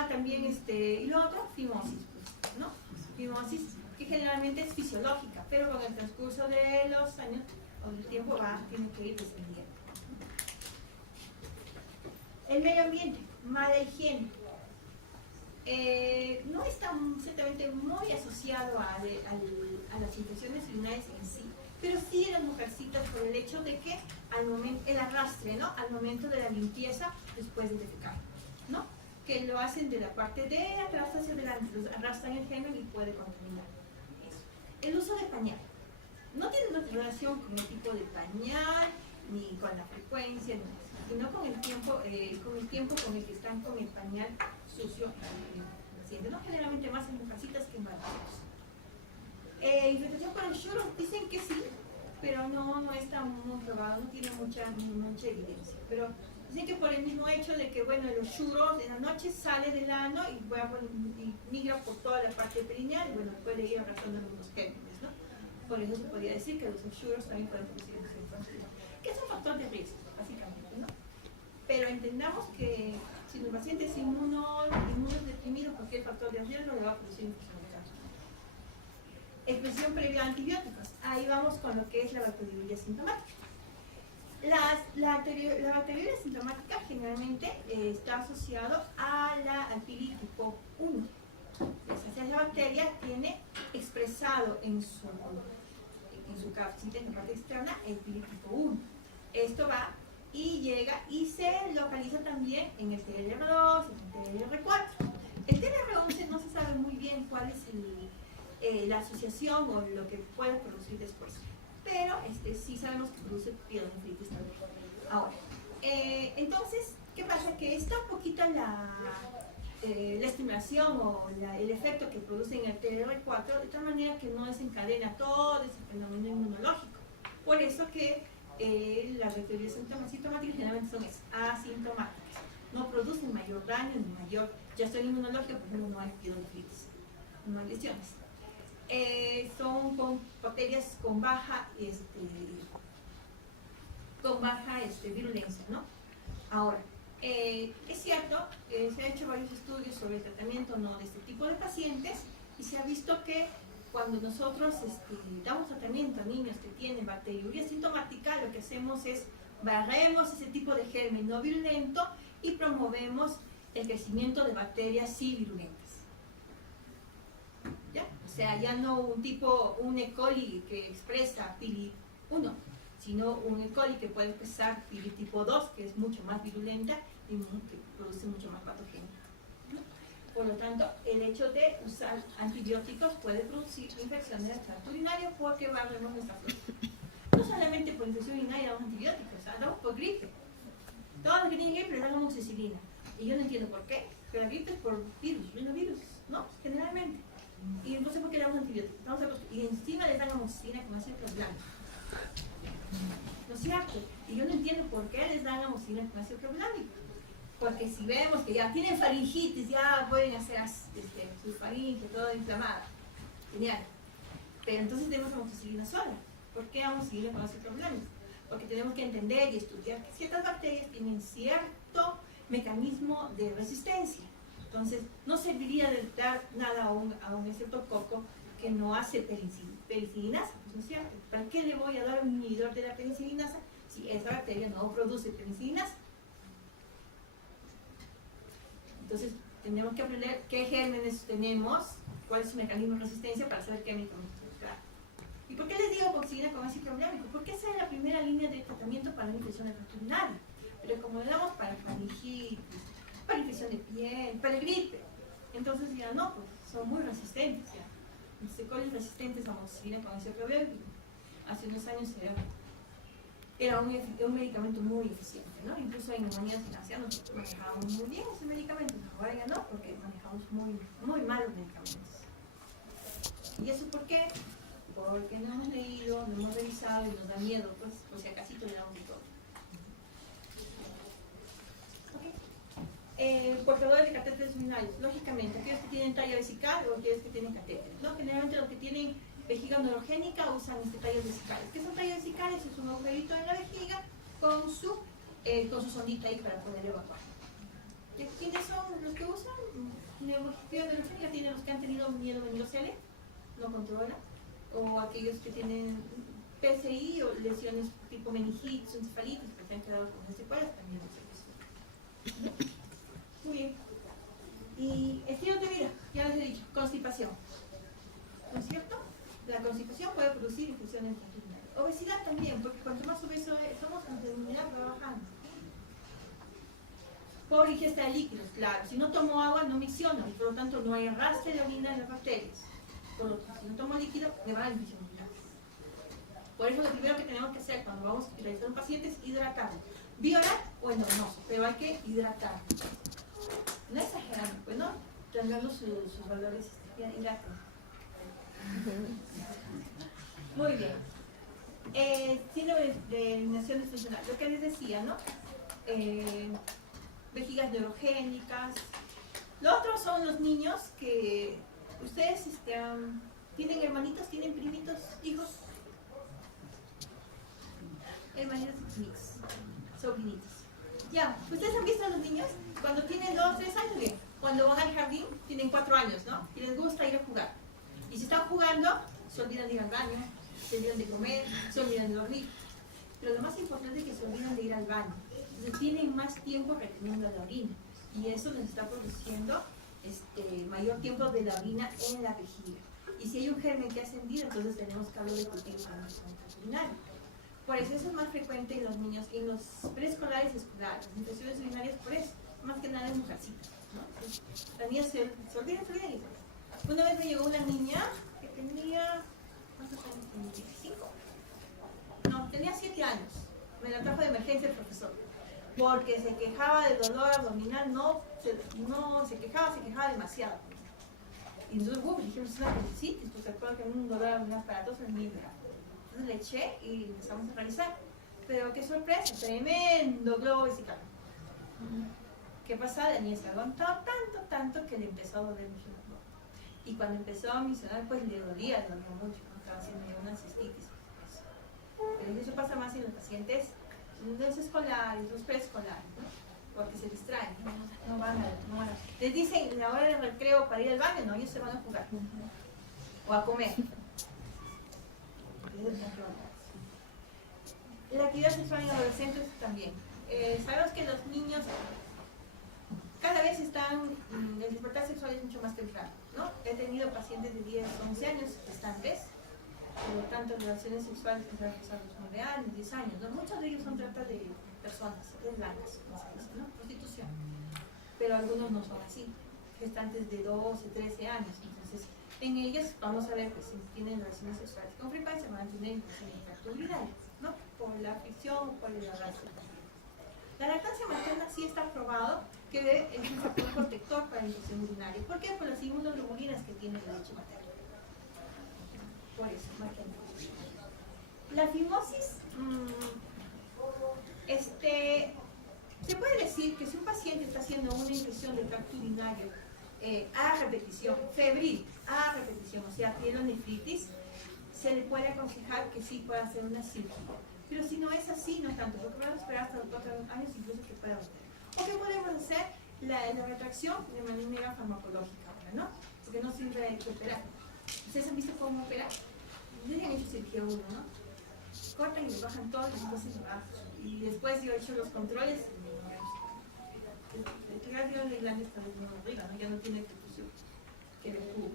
También, y lo otro, fimosis, pues, ¿no? Fimosis que generalmente es fisiológica, pero con el transcurso de los años o del tiempo tiene que ir descendiendo. El medio ambiente, mala higiene. No está ciertamente muy asociado a las infecciones urinarias en sí, pero sí en las mujercitas por el hecho de que el arrastre, ¿no? Al momento de la limpieza después de defecar, ¿no? Que lo hacen de la parte de atrás hacia adelante, los arrastran el género y puede contaminar eso. El uso de pañal. No tiene una relación con el tipo de pañal, ni con la frecuencia, sino con el tiempo con el que están con el pañal sucio paciente, ¿no? Generalmente más en mujercitas que en varones. Infectación por el shuro, dicen que sí, pero no está muy probado, no tiene mucha evidencia. Pero dicen que por el mismo hecho de que, bueno, los shuros en la noche sale del ano y migra por toda la parte perineal y, bueno, puede ir arrastrando algunos gérmenes, ¿no? Por eso se podría decir que los shuros también pueden producir infección, que es un factor de riesgo, básicamente, ¿no? Pero entendamos que si el paciente es inmunodeprimido, cualquier factor de riesgo le va a producir infección de cáncer. Expresión previa a antibióticos. Ahí vamos con lo que es la bacteriuria sintomática. La bacteriuria sintomática generalmente está asociado al pili tipo 1. Esa bacteria tiene expresado en su capsita, en la parte externa, el pili tipo 1. Esto va y llega y se localiza también en el TLR2, en el TLR4. El TLR11 no se sabe muy bien cuál es la asociación o lo que puede producir después, pero sí sabemos que produce pielonefritis también. Ahora, entonces, ¿qué pasa? Que está un poquito la estimulación o el efecto que produce en el TLR4 de tal manera que no desencadena todo ese fenómeno inmunológico. Por eso que las bacterias sintomáticas generalmente son asintomáticas, no producen mayor daño ni mayor gestión inmunológica, por ejemplo, no hay pielonefritis, no hay lesiones. Son con bacterias con baja virulencia, ¿no? Ahora, es cierto, se han hecho varios estudios sobre el tratamiento de este tipo de pacientes y se ha visto que cuando nosotros damos tratamiento a niños que tienen bacteriuria sintomática, lo que hacemos es barremos ese tipo de germen no virulento y promovemos el crecimiento de bacterias sí virulentas. ¿Ya? O sea, ya no un E. coli que expresa pili 1, sino un E. coli que puede expresar pili tipo 2, que es mucho más virulenta y que produce mucho más patógeno. Por lo tanto, el hecho de usar antibióticos puede producir infecciones del tracto urinario porque barremos nuestra flora. No solamente por infección urinaria damos antibióticos, damos por gripe. Todos los que tienen gripe les dan amoxicilina. Y yo no entiendo por qué, pero la gripe es por rinovirus, ¿no? Generalmente. Y entonces, ¿por qué le damos antibióticos? Y encima les dan amoxicilina con ácido blanco. ¿No es cierto? Y yo no entiendo por qué les dan amoxicilina con ácido blanco. Porque si vemos que ya tienen faringitis, ya pueden hacer su faringe toda inflamada. Genial. Pero entonces tenemos amoxicilina sola. ¿Por qué amoxicilina con ácido blanco? Porque tenemos que entender y estudiar que ciertas bacterias tienen cierto mecanismo de resistencia. Entonces, no serviría de dar nada a un estreptococo que no hace penicilinasa, pues no es cierto. ¿Para qué le voy a dar un inhibidor de la penicilinasa si esa bacteria no produce penicilinasa? Entonces, tenemos que aprender qué gérmenes tenemos, cuál es su mecanismo de resistencia para saber qué medicamentos buscar. ¿Y por qué les digo amoxicilina con ácido clorhidrato? Porque esa es la primera línea de tratamiento para una infección de tracto urinario. Pero como le damos para faringitis, para infección de piel, para el gripe, entonces ya no, pues son muy resistentes ya. Los coles resistentes a amoxicilina con ácido clorhidrato, hace unos años era un medicamento muy eficiente, ¿no? Incluso en neumonías y ancianos manejábamos muy bien ese medicamento, ahora ya no, porque manejamos muy mal los medicamentos. ¿Y eso por qué? Porque no hemos leído, no hemos revisado y nos da miedo, pues si acaso le damos de todo. Portadores de catéteres urinarios, lógicamente, aquellos que tienen talla vesical o aquellos que tienen catéteres, ¿no? Generalmente los que tienen vejiga neurogénica usan tallos vesicales. ¿Qué son tallos vesicales? Es un agujerito en la vejiga con su sondita ahí para poder evacuar. ¿Quiénes son los que usan? Vejiga neurogénica tienen los que han tenido miedo meningocele, no controla, o aquellos que tienen PCI o lesiones tipo meningitis, encefalitis, que se han quedado con secuelas, también usan eso. Muy bien. Y estilo de vida, ya les he dicho, constipación. ¿No es cierto? La constipación puede producir infecciones intestinales. Obesidad también, porque cuanto más obesos somos, la inmunidad va bajando. Por ingesta de líquidos, claro. Si no tomo agua, no micciono, y por lo tanto no hay arrastre de orina en las bacterias. Por lo tanto, si no tomo líquido, me va a la infección urinaria. Por eso lo primero que tenemos que hacer cuando vamos a realizar un paciente es hidratarlo. Bioral o endovenoso, pero hay que hidratarlo. No exagerando, pues no, tratando sus valores hidratos. Muy bien. Síndrome de eliminación disfuncional, lo que les decía, ¿no? Vejigas neurogénicas. Lo otro son los niños que ustedes tienen hermanitos, tienen primitos, hijos. Hermanitos mix, sobrinitos. Ya, ustedes han visto a los niños cuando tienen 2 o 3 años, bien. Cuando van al jardín tienen 4 años, ¿no? Y les gusta ir a jugar. Y si están jugando, se olvidan de ir al baño, se olvidan de comer, se olvidan de dormir. Pero lo más importante es que se olvidan de ir al baño. Entonces tienen más tiempo reteniendo la orina. Y eso les está produciendo mayor tiempo de la orina en la vejiga. Y si hay un germen que ha ascendido, entonces tenemos caldo de cultivo para nuestro urinario. Por eso es más frecuente en los niños, en los preescolares y escolares, las infecciones urinarias por eso, más que nada en mujercitas, ¿no? Las niñas se olvidan y se. Una vez me llegó una niña que tenía, ¿cuántos años tenía? 5. No, tenía 7 años. Me la trajo de emergencia el profesor, porque se quejaba de dolor abdominal, se quejaba demasiado. Y entonces, dijimos, es una apendicitis, pues se acuerda que un dolor abdominal aparatoso es muy grave. Entonces le eché y empezamos a realizar. Pero qué sorpresa, tremendo globo vesical. ¿Qué pasa? La niña se aguantó tanto que le empezó a doler mucho la boca. Y cuando empezó a misionar, pues le dolía mucho, ¿no? Estaba haciendo una cistitis. Pero eso pasa más en los pacientes, los escolares, los preescolares, ¿no? Porque se distraen, no van a. Les dicen la hora de recreo para ir al baño, no, ellos se van a jugar o a comer. La actividad sexual en adolescentes también. Sabemos que los niños cada vez el despertar sexual es mucho más temprano, ¿no? He tenido pacientes de 10, 11 años gestantes, por lo tanto relaciones sexuales que se realizan a los 9 años, 10 años, ¿no? Muchos de ellos son trata de personas, de blancas, ¿no? Prostitución. Pero algunos no son así, gestantes de 12, 13 años, entonces en ellas vamos a ver que si tienen relaciones sexuales con frecuencia van a tener infección de tracto urinario, ¿no? Por la fricción o por el arrastre. La lactancia materna sí está probado que es un factor protector para la infección urinaria. ¿Por qué? Por las inmunoglobulinas que tiene la leche materna. Por eso, más que nada. La fimosis, se puede decir que si un paciente está haciendo una infección del tracto urinario a repetición, febril, a repetición, o sea, pielonefritis, se le puede aconsejar que sí pueda hacer una cirugía. Pero si no es así, no tanto, porque van a esperar hasta los 4 años incluso que pueda volver. ¿O qué podemos hacer? La retracción de manera farmacológica, ¿no? Porque no sirve de operar. ¿Ustedes han visto cómo operar? Ustedes han hecho cirugía 1, ¿no? Cortan y bajan todo y después se bajan. Y después yo he hecho los controles y el tirón de glande está desde arriba, ¿no? Ya no tiene perfusión que le cubre.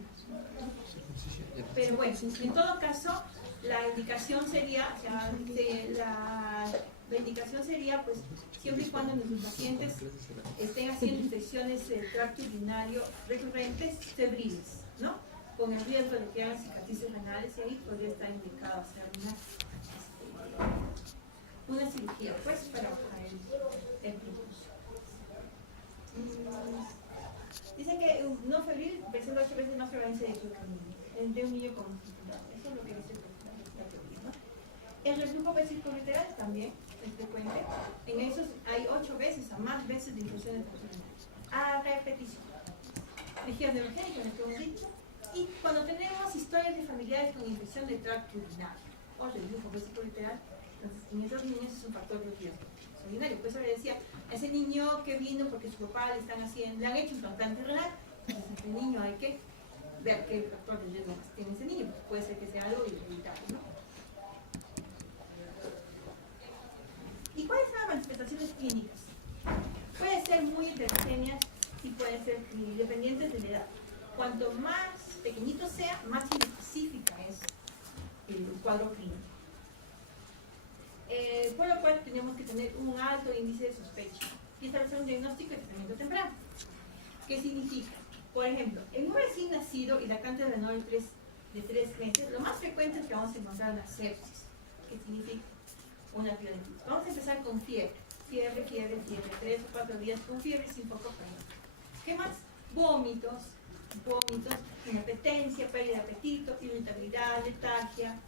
Pero bueno, en todo caso, La indicación sería, la indicación sería, pues, siempre y cuando nuestros pacientes estén haciendo infecciones del tracto urinario recurrentes, febriles, ¿no? Con el riesgo de que hagan cicatrices renales, y ahí podría estar indicado hacer una cirugía, pues, para bajar el flujo. Dice que no febril presenta 8 veces más prevalencia de un niño con dificultad. Eso es lo que dice la teoría, ¿no? El reflujo vesicolateral también es frecuente. En esos hay 8 veces a más veces de infección de tracto urinario. A repetición. Legión neurogénica, en el que hemos dicho. Y cuando tenemos historias de familiares con infección de tracto urinario o reflujo vesicolateral, entonces en esos niños es un factor de riesgo urinario. Por eso le decía, ese niño que vino porque su papá le han hecho un trasplante renal, entonces ese niño hay que ver qué factor de riesgo tiene ese niño, porque puede ser que sea algo inevitable, ¿no? ¿Y cuáles son las manifestaciones clínicas? Pueden ser muy heterogéneas y pueden ser dependientes de la edad. Cuanto más pequeñito sea, más inespecífica es el cuadro clínico. Por lo cual tenemos que tener un alto índice de sospecha y establecer un diagnóstico de tratamiento temprano. ¿Qué significa? Por ejemplo, en un recién nacido y lactante menor de 3 meses, lo más frecuente es que vamos a encontrar una sepsis. ¿Qué significa? Una piolitis. Vamos a empezar con fiebre. Fiebre, 3 o 4 días con fiebre sin poco frío. ¿Qué más? Vómitos, inapetencia, pérdida de apetito, irritabilidad, letargia.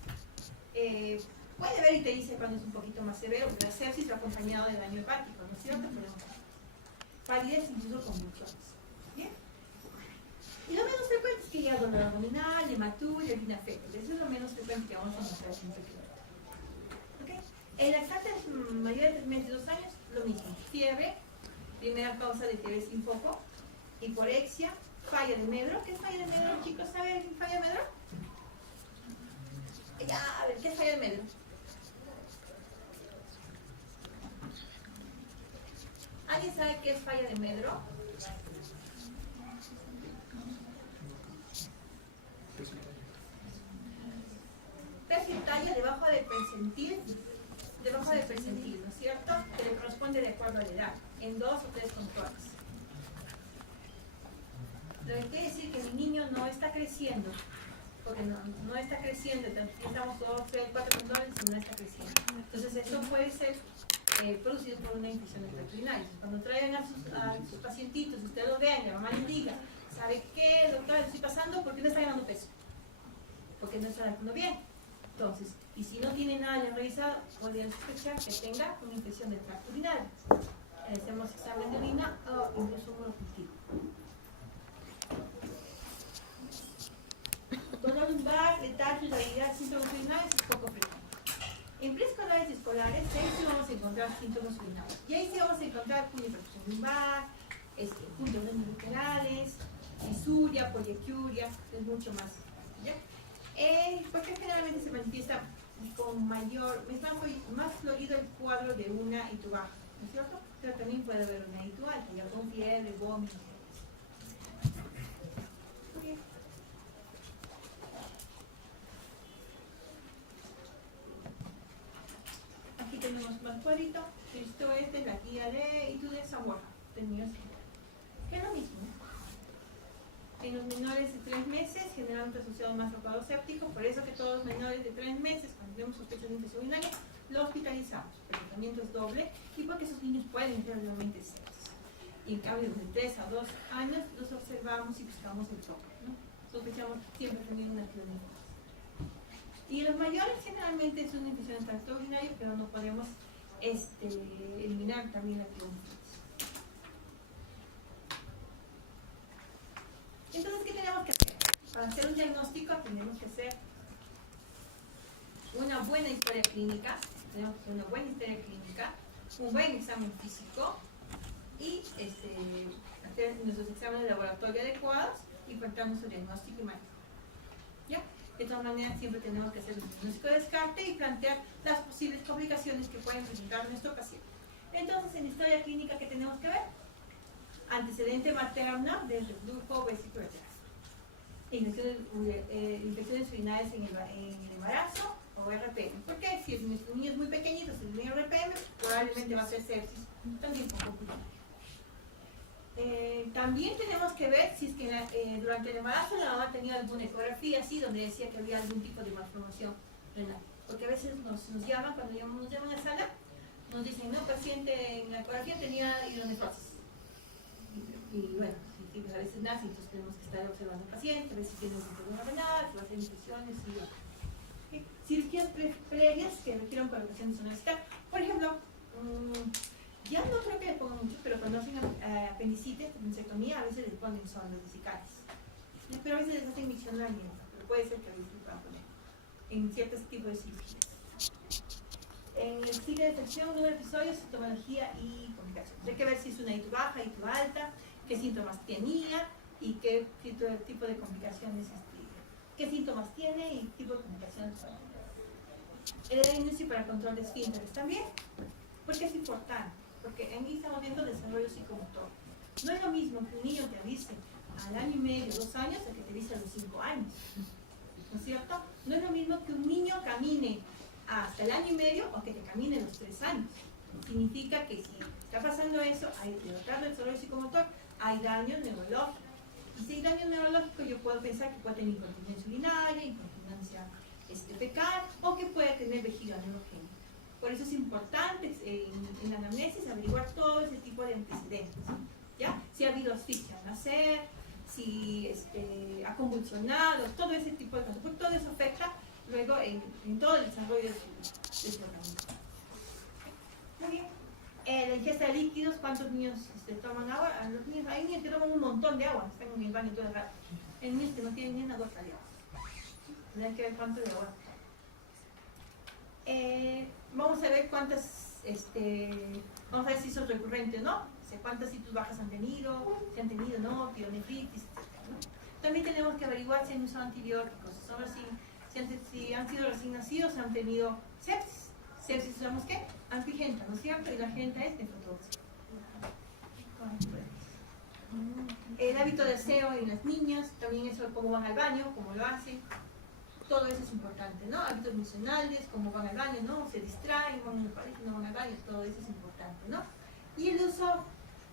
Puede haber ictericia cuando es un poquito más severo, la sepsis va acompañado de daño hepático, ¿no es cierto? Palidez, incluso convulsiones. ¿Bien? Y lo menos frecuente es que haya dolor abdominal, hematuria, orina fecal. Eso es lo menos frecuente que vamos a encontrar en este cliente. ¿Okay? En lactantes mayores de 3 meses y 2 años, lo mismo. Fiebre, primera causa de fiebre sin foco, hiporexia, falla de medro. ¿Qué es falla de medro, chicos? ¿Saben qué es falla de medro? Ya, a ver, ¿qué es falla de medro? ¿Alguien sabe qué es falla de medro? Percentalla debajo del percentil, ¿no es cierto? Que le corresponde de acuerdo a la edad, en 2 o 3 controles. Lo que quiere decir que mi niño no está creciendo, porque no está creciendo, estamos 2, 3, 4 controles y no está creciendo. Entonces esto puede ser producido por una infección de tracto urinario. Cuando traigan a sus pacientitos, ustedes lo vean, la mamá les diga, ¿sabe qué, doctora, le estoy pasando? ¿Por qué no está ganando peso? Porque no está adaptando bien. Entonces, y si no tiene nada ya revisado, podrían sospechar que tenga una infección del tracto urinario. Hacemos examen de orina o incluso un cultivo. Dolor lumbar, letargia, irritabilidad, síntomas urinarios es poco frecuente. En preescolares y escolares, ahí sí vamos a encontrar síntomas urinarios. Y ahí sí vamos a encontrar puñeperfusión lumbar, puntos laterales, fisuria, poliacuria, es mucho más. ¿Ya? Porque generalmente se manifiesta con más florido el cuadro de una ITU baja, ¿no es cierto? Pero también puede haber una ITU alta, ya con fiebre, vómito. Okay. Aquí tenemos más cuadrito. Esto es de la guía de ITU de San Borja, del mío, que es lo mismo. En los menores de 3 meses, generalmente asociado más a cuadro séptico, por eso que todos los menores de 3 meses, cuando tenemos sospecha de infección urinaria, lo hospitalizamos. El tratamiento es doble y porque esos niños pueden realmente sepsis. Y en cambio, de 3 a 2 años, los observamos y buscamos el toque, ¿no? Sospechamos siempre también una piolitis. Y los mayores generalmente es una infección de tracto urinario, pero no podemos eliminar también la piolitis. Entonces, ¿qué tenemos que hacer? Para hacer un diagnóstico tenemos que hacer una buena historia clínica, un buen examen físico y hacer nuestros exámenes de laboratorio adecuados y plantear nuestro diagnóstico y manejo. ¿Ya? De todas maneras, siempre tenemos que hacer un diagnóstico de descarte y plantear las posibles complicaciones que pueden presentar nuestro paciente. Entonces, en historia clínica, ¿qué tenemos que ver? Antecedente materno de reflujo vesicolateral, infecciones urinarias en el embarazo, o RPM. Porque si el niño es muy pequeñito, si el niño es RPM, probablemente va a ser sepsis, también con pulmonar. También tenemos que ver si es que durante el embarazo la mamá tenía alguna ecografía así donde decía que había algún tipo de malformación renal. Porque a veces nos llaman, cuando nos llaman a sala, nos dicen, no, paciente en la ecografía tenía hidronefrosis. Y bueno, si a veces nace, entonces tenemos que estar observando al paciente, a ver si tiene un problema renal, si va a hacer infecciones y ¿okay? Cirugías previas que requieren colocación de zona vesical. Por ejemplo, ya no creo que le pongan mucho, pero cuando hacen apendicitis, apendicectomía, a veces les ponen sondas vesicales. Pero a veces les hacen miccionamento, pero puede ser que a veces les puedan poner en ciertos tipos de cirugías. En el ciclo de detección, número de episodios, sintomología y complicaciones. Hay que ver si es una ITU baja, ITU alta, qué síntomas tenía y qué tipo de complicaciones qué síntomas tiene y tipo de complicaciones. El inicio para control de esfínteres también, porque es importante, porque ahí estamos viendo desarrollo psicomotor. No es lo mismo que un niño te avise al año y medio, 2 años, a que te avise a los 5 años. ¿No es cierto? No es lo mismo que un niño camine hasta el año y medio o que te camine a los 3 años. Significa que si está pasando eso, hay retraso del desarrollo psicomotor, hay daño neurológico. Y si hay daño neurológico, yo puedo pensar que puede tener incontinencia urinaria, incontinencia fecal o que puede tener vejiga neurogénica. Por eso es importante en la anamnesis averiguar todo ese tipo de antecedentes. ¿Ya? Si ha habido asfixia al nacer, si ha convulsionado, todo ese tipo de cosas, porque todo eso afecta luego en todo el desarrollo de su organismo. Muy bien. La ingesta de líquidos, ¿cuántos niños toman agua? A los niños, hay niños que toman un montón de agua, están en el baño todo el rato. Hay niños que no tienen ni una gota de agua. Tendrán que ver cuánto de agua. Vamos a ver cuántas, vamos a ver si eso es recurrente o no, cuántas citus bajas han tenido, si han tenido, no, pielonefritis, etc. ¿no? También tenemos que averiguar si han usado antibióticos, si han sido recién nacidos, han tenido sepsis. Sepsis usamos ¿qué? Antigenta, ¿no es cierto? Y la agenta es nefrotóxica. El hábito de aseo en las niñas, también eso, cómo van al baño, cómo lo hacen. Todo eso es importante, ¿no? Hábitos nutricionales, cómo van al baño, ¿no? Se distraen, van al colegio, no van al baño, todo eso es importante, ¿no? Y el uso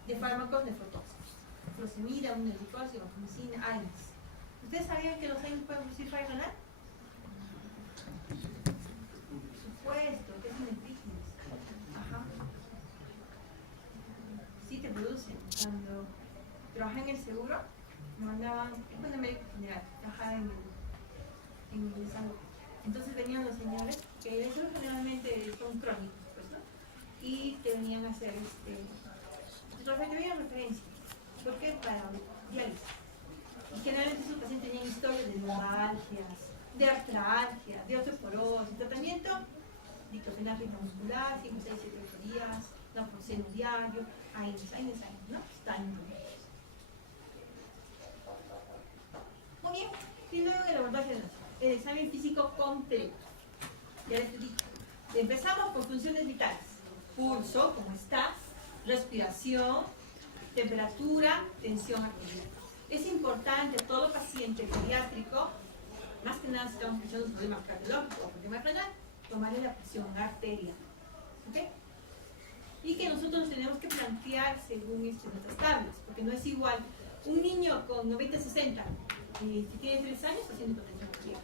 de fármacos nefrotóxicos. Furosemida, uniglucosa, vancomicina, AINES. ¿Ustedes sabían que los AINES pueden producir fallo renal? Por supuesto, que es nefrígenes. Ajá. Sí te producen. Cuando trabajé en el seguro, me mandaban, es el médico general, trabajaba en el salud. Entonces venían los señores, que ellos generalmente son crónicos, pues, ¿no? Y te venían a hacer te venían referencia, porque para diálisis. Y generalmente esos pacientes tenían historias de lumbalgias, de artralgia, de osteoporosis, tratamiento, diclofenac intramuscular, 5, 6, 7, 8 días, naproxeno diario, AINES, ¿no? Están muy bien. Y luego el abordaje de el examen físico completo. Ya les he dicho. Empezamos con funciones vitales. Pulso, ¿cómo estás? Respiración, temperatura, tensión arterial. Es importante a todo paciente pediátrico, más que nada si estamos pensando en problemas cardiológicos o problemas renal, tomarle la presión arterial. ¿Okay? Y que nosotros tenemos que plantear según nuestras tablas, porque no es igual un niño con 90-60, si tiene 3 años, está haciendo hipertensión arterial,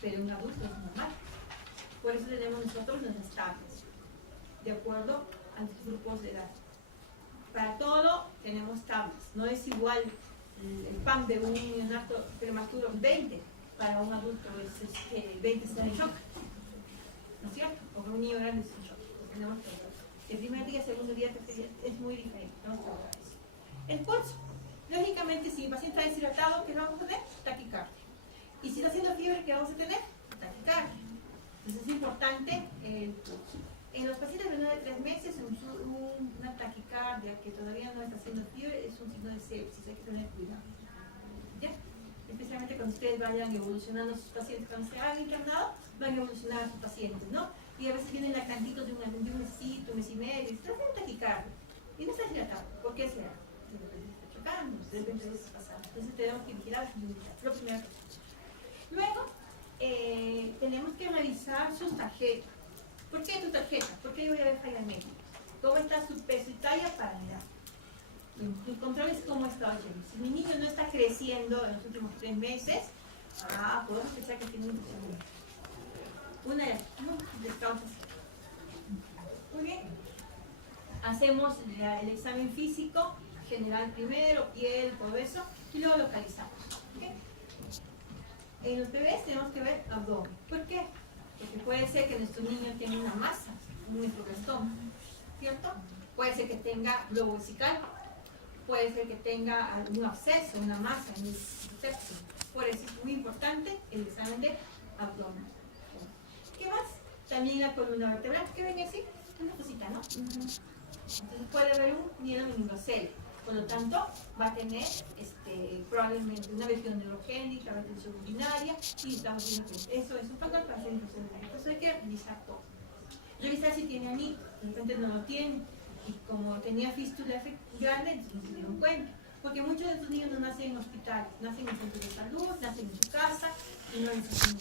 pero un adulto es normal. Por eso tenemos nosotros nuestras tablas, de acuerdo a los grupos de edad. Para todo tenemos tablas, no es igual el PAM de un neonato prematuro 20, para un adulto es 20 está en shock, ¿no es cierto? O para un niño grande es en shock. Tenemos el primer día, segundo día, tercer día es muy diferente. El pulso, lógicamente, si el paciente está deshidratado, ¿qué vamos a tener? Taquicardia. Y si está haciendo fiebre, ¿qué vamos a tener? Taquicardia. Entonces es importante el pulso. En los pacientes menores de 3 meses, una taquicardia que todavía no está haciendo fiebre es un signo de sepsis, hay que tener cuidado. ¿Ya? Especialmente cuando ustedes vayan evolucionando sus pacientes, cuando se hagan internado, van a evolucionar a sus pacientes, ¿no? Y a veces vienen lactantitos de un mesito, un mes y medio, y están haciendo taquicardia. Y no está hidratado. ¿Por qué será? De repente está chocando, de repente está pasando. Entonces tenemos que vigilar su inmunidad. Lo primero. Luego, tenemos que revisar sus tarjetas. ¿Por qué tu tarjeta? ¿Por qué yo voy a ver falla médica? ¿Cómo está su peso y talla para la edad? Controles cómo está hoy. Si mi niño no está creciendo en los últimos 3 meses, podemos pensar que tiene un infección. Una de las causas. Muy bien. Hacemos el examen físico, general primero, piel, todo eso, y luego localizamos. ¿Okay? En los bebés tenemos que ver abdomen. ¿Por qué? Porque puede ser que nuestro niño tenga una masa, un microblastoma, ¿cierto? Puede ser que tenga globo vesical, puede ser que tenga algún absceso, una masa en el septum. Por eso es muy importante el examen de abdomen. ¿Qué más? También la columna vertebral, ¿qué ven así? Una cosita, ¿no? Entonces puede haber un miedo meningocele. Por lo tanto, va a tener probablemente una lesión neurogénica, retención urinaria, y estamos viendo que eso es un factor para hacer infección urinaria. Entonces hay que revisar todo. Revisar si tiene anito, de repente no lo tiene, y como tenía fístula grande, entonces no se dieron cuenta. Porque muchos de estos niños no nacen en hospitales, nacen en centros de salud, nacen en su casa, y no les hacen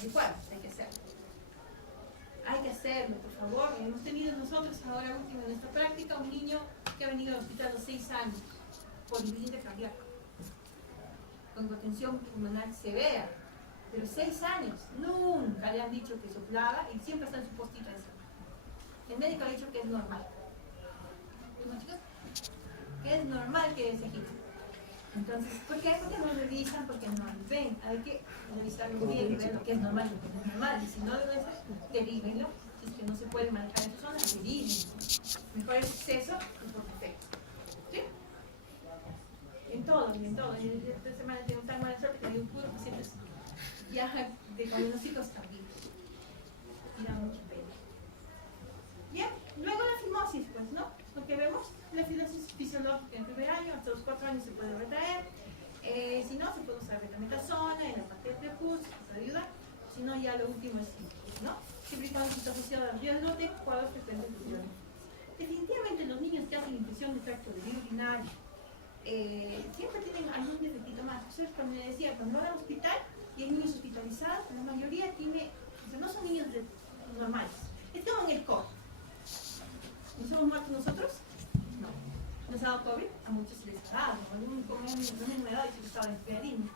adecuados, hay que hacerlo. Hay que hacerlo, por favor. Hemos tenido nosotros ahora último en esta práctica un niño que ha venido al hospital a los 6 años por insuficiencia cardíaca, con hipotensión pulmonar severa, pero 6 años, nunca le han dicho que soplaba y siempre está en su postita de salud. El médico ha dicho que es normal. ¿No, chicos? Que es normal que se quite. Entonces, ¿por qué? Porque no revisan, porque no ven. Hay que revisarlo bien y ver lo que es normal y lo que no es normal. Y si no lo es, derívenlo. Si es que no se puede manejar en su zona, derívenlo. Mejor el exceso que por defecto. ¿Sí? En todo, y en todo. Esta semana tengo tan mala suerte que tengo un puro paciente ya de diagnósticos tardíos. Y da mucha pena. Bien, luego la fimosis, pues, ¿no? Lo que vemos, la fimosis fisiológica en el primer año, hasta los 4 años se puede retraer. Si no, se puede usar betametasona en la parte de prepus, para ayudar. Si no, ya lo último es simple, ¿no? Siempre y cuando se está asociado al riesgo de cuadros frecuentes de infección. Definitivamente los niños que hacen infección de tracto de vías urinario siempre tienen algún defectito más. Entonces, cuando le decía, cuando van al hospital y hay niños hospitalizados, la mayoría tiene, o sea, no son niños normales. Es como en el COVID. ¿Nos hemos muerto nosotros? No. ¿Nos ha dado COVID? A muchos se les ha dado. Como una enfermedad y se estaba enfermo.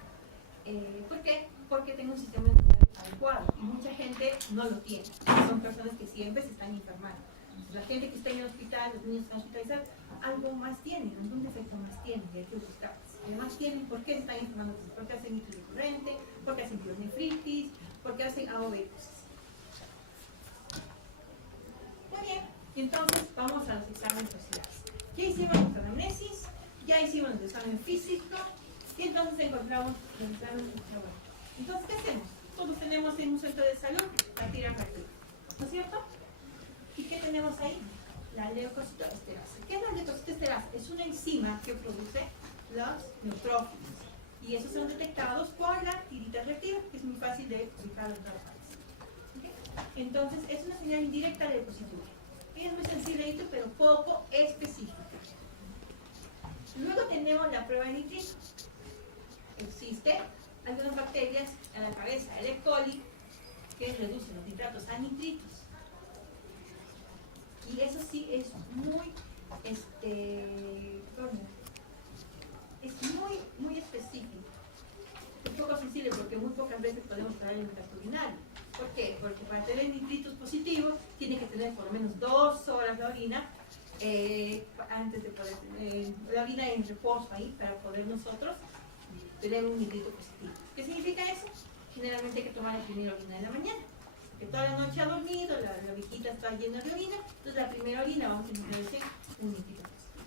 ¿Por qué? Porque tengo un sistema inmunitario adecuado y mucha gente no lo tiene. Son personas que siempre se están enfermando. La gente que está en el hospital, los niños que están hospitalizados, algo más tienen, algún defecto más tienen y hay que buscarlos. Además tienen, ¿por qué se están enfermando? Porque hacen mitos recurrente, porque hacen pielonefritis, porque hacen AOV. Muy bien, entonces vamos a los exámenes sociales. Ya hicimos nuestra anamnesis, ya hicimos el examen físico y entonces encontramos el examen fisiológico. Entonces, ¿qué hacemos? Todos tenemos en un centro de salud la tira rápida, ¿no es cierto? ¿Y qué tenemos ahí? La leucocitoesterasa. ¿Qué es la leucocitoesterasa? Es una enzima que produce los neutrófilos y esos son detectados por la tirita reactiva, que es muy fácil de ubicar en todas partes. ¿Okay? Entonces, es una señal indirecta de leucocitura. Es muy sencillito, pero poco específica. Luego tenemos la prueba de nitritos. Existe algunas bacterias en la cabeza, el E. coli, que reducen los nitratos a nitritos. Y eso sí es muy, muy específico. Es poco sensible porque muy pocas veces podemos traer el tracto urinario. ¿Por qué? Porque para tener nitritos positivos tiene que tener por lo menos 2 horas la orina antes de poder tener la orina en reposo ahí para poder nosotros tener un nitrito positivo. ¿Qué significa eso? Generalmente hay que tomar la primera orina de la mañana. Que toda la noche ha dormido, la viejita está llena de orina, entonces la primera orina vamos a introducir un nitrito positivo.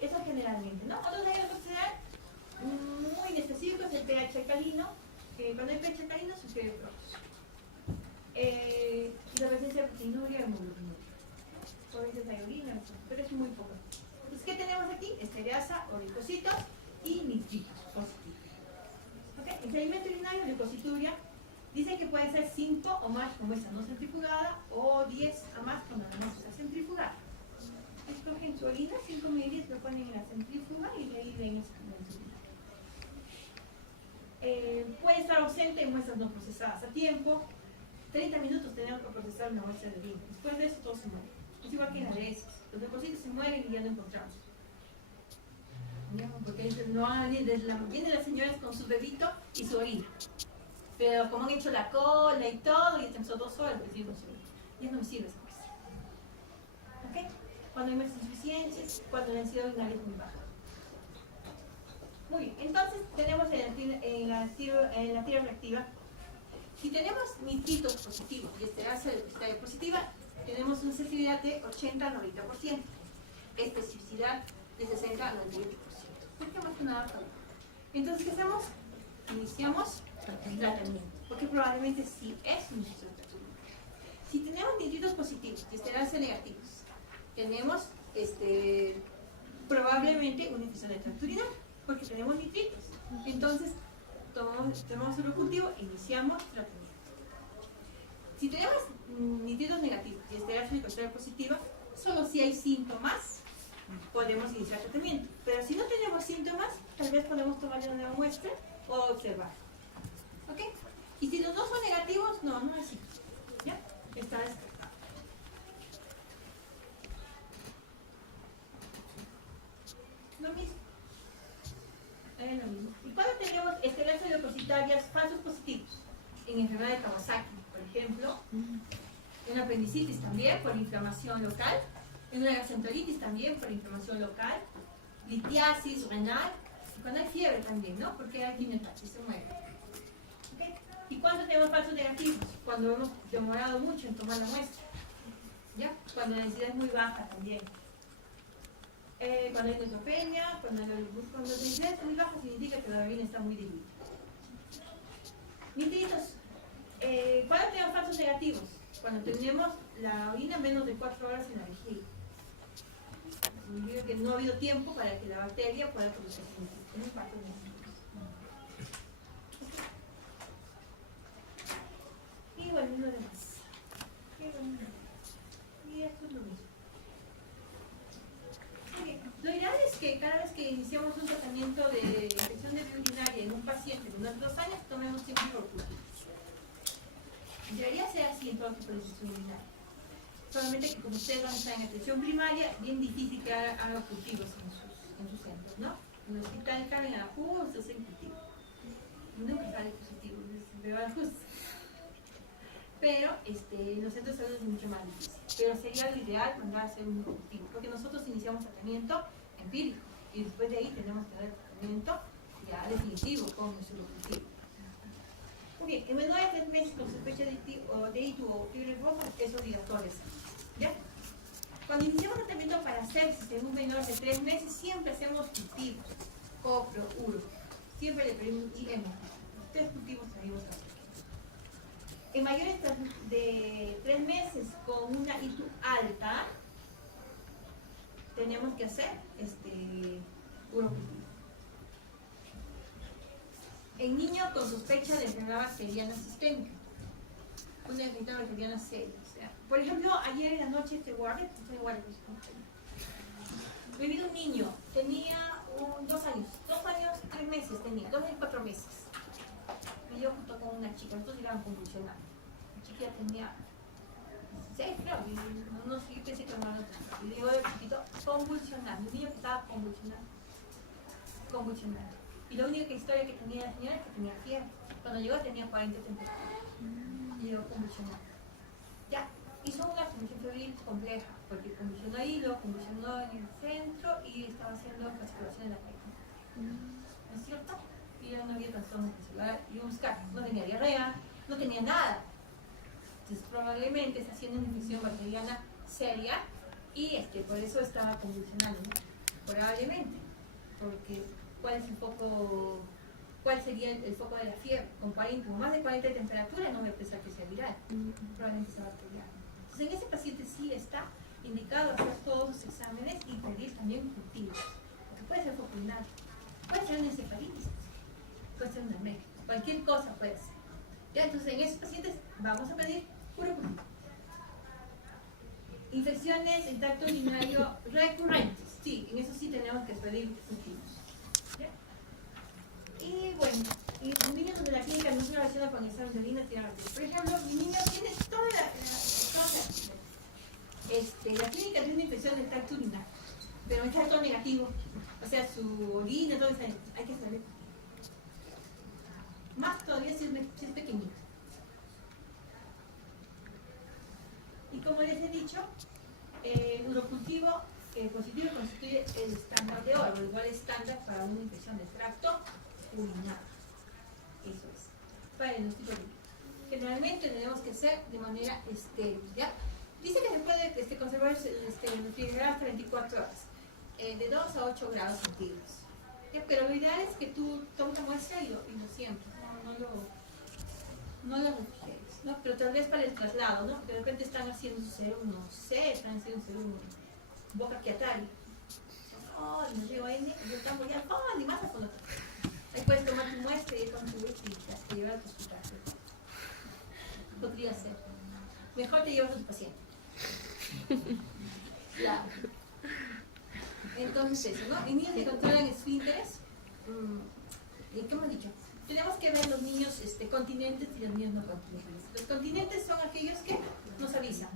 Eso generalmente, ¿no? Otros hay que considerar muy inespecíficos el pH alcalino, que cuando hay pH alcalino sugiere protos. La presencia de proteinuria y hemoglobinuria. A veces hay orina, pero es muy poco. Entonces, ¿qué tenemos aquí? Estereasa o leucocitos y nitritos positivos. ¿Okay? El sedimento urinario, leucocituria, dice que puede ser 5 o más con muestra no centrifugada o 10 a más cuando la muestra está centrifugada. Escogen su orina, 5 mililitros, lo ponen en la centrífuga y de ahí ven esa orina. puede estar ausente en muestras no procesadas a tiempo. 30 minutos tenemos que procesar una muestra de orina. Después de eso todo se muere. Es igual que en las heces. Los depósitos se mueren y ya no encontramos. ¿Ya? Porque no vienen las señoras con su bebito y su orina. Pero como han hecho la cola y todo, y están 2 horas, pues ya no me sirve esa muestra. ¿Ok? Cuando hay muestras insuficientes, cuando la densidad urinaria es muy baja. Muy bien, entonces tenemos en la tira reactiva, si tenemos nitritos positivos y esterasa positiva, tenemos una sensibilidad de 80 al 90%, especificidad de 60 al 98%. ¿Por qué más que nada? Entonces, ¿qué hacemos? Iniciamos tratamiento, porque probablemente sí es un tratamiento. Si tenemos nitritos positivos y esterasa negativos, tenemos probablemente una infección de tracto urinario, porque tenemos nitritos. Entonces, tomamos el cultivo e iniciamos tratamiento. Si tenemos nitritos negativos y esterasa positiva, solo si hay síntomas podemos iniciar tratamiento. Pero si no tenemos síntomas, tal vez podemos tomar una nueva muestra o observar. ¿Ok? Y si los dos son negativos, no es así. ¿Ya? Está descartado. Lo mismo. Lo mismo. ¿Y cuándo tenemos estelas leucocitarias falsos positivos? En enfermedad de Kawasaki, por ejemplo, en apendicitis también por inflamación local, en una gastroenteritis también por inflamación local, litiasis renal, y cuando hay fiebre también, ¿no? Porque hay quimiotaxis, se muere. ¿Okay? ¿Y cuándo tenemos falsos negativos? Cuando hemos demorado mucho en tomar la muestra, ¿ya? Cuando la densidad es muy baja también. Cuando hay neutropenia, cuando la densidad es muy baja, significa que la orina está muy diluida. Nitritos. ¿Cuándo tenemos falsos negativos? Cuando tenemos la orina menos de 4 horas en la vejiga. Significa que no ha habido tiempo para que la bacteria pueda producir nitritos. Es falsos negativos. Y bueno, lo demás. Y esto es lo mismo. Lo ideal es que cada vez que iniciamos un tratamiento de infección de vía urinaria en un paciente de unos 2 años, tomemos siempre cultivos. Debería ser así en todo tipo de infección urinaria. Solamente que como ustedes van a estar en atención primaria, bien difícil que hagan cultivos en sus centros, ¿no? En el hospital Carmen Arajú se hacen cultivos. Nunca sale positivo, siempre va justo. Pero en los centros de salud es mucho más difícil. Pero sería lo ideal mandar a hacer un cultivo, porque nosotros iniciamos tratamiento empírico y después de ahí tenemos que dar tratamiento ya definitivo con nuestro cultivo. Muy bien, en menores de 3 meses con sospecha de ITU o fiebre roja es obligatorio. ¿Ya? Cuando iniciamos tratamiento para sepsis en un menor de 3 meses, siempre hacemos cultivos, copro, uro. Siempre le pedimos IM. 3 cultivos tenemos que hacer. En mayores de 3 meses con una ITU alta, tenemos que hacer urocultivo. En niños con sospecha de enfermedad bacteriana sistémica, una enfermedad bacteriana seria. O sea, por ejemplo, ayer en la noche he visto un niño, tenía 2 años, 3 meses tenía, 2 años 4 meses. Me dio junto con una chica, nosotros iban convulsionando. La chica tenía 6, creo, y no sé, pensé que hermano. Y le digo de chiquito, convulsionando. Un niño que estaba convulsionando. Y la única historia que tenía la señora es que tenía fiebre. Cuando llegó tenía 40 temperaturas. Y llegó convulsionando. Ya, hizo una convulsión febril compleja, porque convulsionó ahí, luego convulsionó en el centro y estaba haciendo calculación en la técnica. ¿No es cierto? Y ya no había trastorno celular. Y buscar, no tenía diarrea, no tenía nada. Entonces probablemente está haciendo una infección bacteriana seria y por eso estaba convulsionando, ¿no? Probablemente, porque ¿cuál sería el foco de la fiebre? Con más de 40 de temperatura no voy a pensar que sea viral, probablemente sea bacteriana. Entonces en ese paciente sí está indicado hacer todos los exámenes y pedir también cultivos, porque puede ser foco urinario, puede ser una encefalitis, puede ser una anemia, cualquier cosa puede ser. ¿Ya? Entonces en esos pacientes vamos a pedir puro cultivo. Infecciones en tracto urinario recurrentes, sí, en eso sí tenemos que pedir cultivos. ¿Ya? Y bueno, y con examen de orina tiene bacterias. Por ejemplo, mi niño tiene toda la clínica de una infección del tracto urinario, pero está todo negativo. O sea, su orina, todo está, hay que saber. Más todavía si es pequeñito. Y como les he dicho, el urocultivo positivo constituye el estándar de oro, el igual estándar para una infección del tracto urinario. Eso es. Para el diagnóstico de generalmente tenemos que hacer de manera estéril, ¿ya? Dice que se puede conservar el refrigerador hasta 24 horas, de 2 a 8 grados centígrados. ¿Ya? Pero lo ideal es que tú tomes la muestra y lo siembres, no lo refrigeres, ¿no? Pero tal vez para el traslado, ¿no? De repente están haciendo un serum, no sé, están haciendo un serum boca quiatari. Oh, no llego ahí, yo estamos ya, oh, ni más a fondo. Ahí puedes tomar tu muestra y ir con tu y hasta llevar a tu hospital. Podría ser. Mejor te llevas a tu paciente. Claro. Entonces eso, ¿no? En niños que controlan esfínteres, ¿qué hemos dicho? Tenemos que ver los niños continentes y los niños no continentes. Los continentes son aquellos que nos avisan,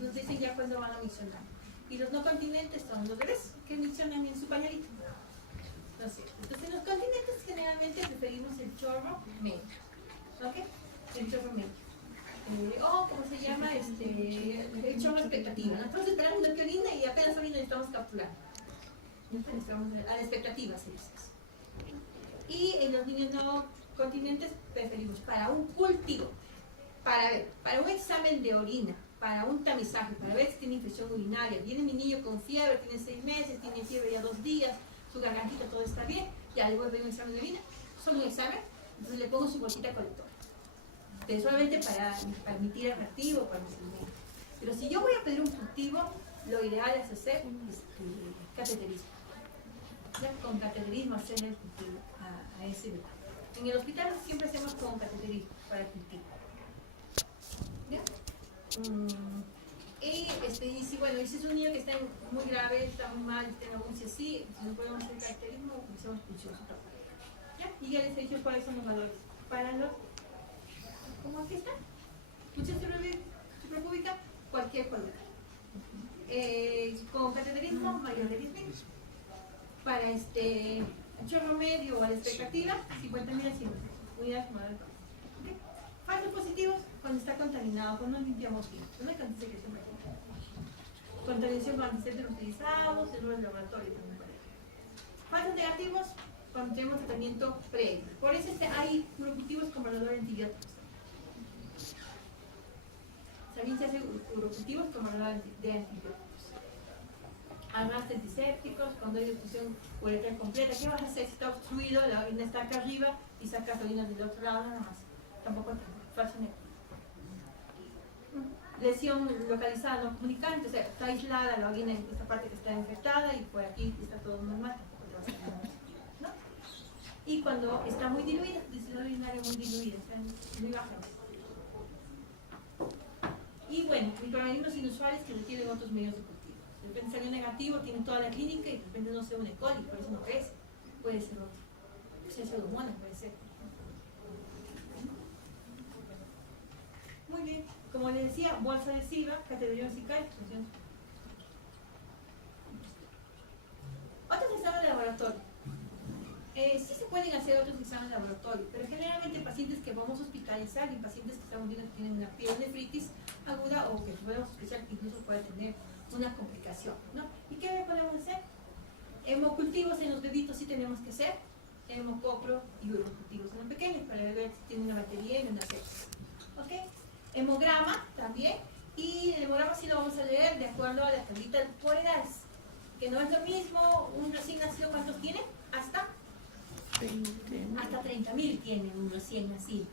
nos dicen ya cuándo van a miccionar. Y los no continentes son los bebés que miccionan en su pañalito. ¿No es cierto? Entonces en los continentes generalmente preferimos el chorro medio. ¿Ok? El chorro medio. O como se llama, el chorro expectativa. ¿No? Estamos esperando que orine y apenas orina necesitamos capturar. Estamos a la expectativa, se dice. Y en los niños no continentes preferimos para un cultivo, para un examen de orina, para un tamizaje, para ver si tiene infección urinaria. Viene mi niño con fiebre, tiene 6 meses, tiene fiebre ya 2 días, su gargantita todo está bien, ya le voy a pedir un examen de orina, solo un examen, entonces le pongo su bolsita colectora. Pero solamente para emitir el reactivo, para el experimento. Pero si yo voy a pedir un cultivo, lo ideal es hacer cateterismo. ¿Ya? Con cateterismo hacer el cultivo a ese bebé. En el hospital siempre hacemos con cateterismo para el cultivo. ¿Ya? Y si bueno, y si es un niño que está muy grave, está muy mal, tiene algún así, si no podemos hacer cateterismo, hacemos pulsión. ¿Ya? Y ya les he dicho cuáles son los valores. Para los, ¿cómo aquí está? Pulsión suprapúbica, cualquier color. Con cateterismo, mayor de 10 mil. Para chorro medio o a la expectativa, 50.000 a 100.000 unidades moderadas. ¿Okay? Falsos positivos cuando está contaminado, cuando no limpiamos bien. No hay secreción de contaminación con antisépticos utilizados, errores de laboratorio también. Falsos negativos cuando tenemos tratamiento previo. Por eso hay urocultivos con valor de antibióticos. También se hacen urocultivos con valor de antibióticos. Además de antisépticos, cuando hay obstrucción uretral completa, ¿qué vas a hacer si está obstruido, la orina está acá arriba y sacas la orina del otro lado nada más? Tampoco falso negativo. Lesión localizada no comunicante, o sea, está aislada la orina en esta parte que está infectada y por aquí está todo normal, tampoco te va a hacer nada, ¿no? Y cuando está muy diluida, densidad urinaria muy diluida, o sea, muy baja. Y bueno, microorganismos inusuales que requieren otros medios de cultivo. De repente salió negativo, tiene toda la clínica y de repente no se une coli, por eso no crece. Puede ser otro. Puede ser pseudomonas, puede ser. Muy bien. Como les decía, bolsa adhesiva, categoría musical, explosión. Otros exámenes de laboratorio. Sí se pueden hacer otros exámenes de laboratorio, pero generalmente pacientes que vamos a hospitalizar y pacientes que estamos viendo que tienen una pielonefritis aguda o que podemos sospechar que incluso puede tener una complicación, ¿no? ¿Y qué podemos hacer? Hemocultivos en los bebitos sí tenemos que hacer, hemocopro y urocultivos en los pequeños para ver si tiene una bacteria y una sepsis. ¿Ok? Hemograma también, y el hemograma sí lo vamos a leer de acuerdo a la tablita por edades, que no es lo mismo un recién nacido, ¿cuántos tiene? Hasta 30.000 tiene un recién nacido.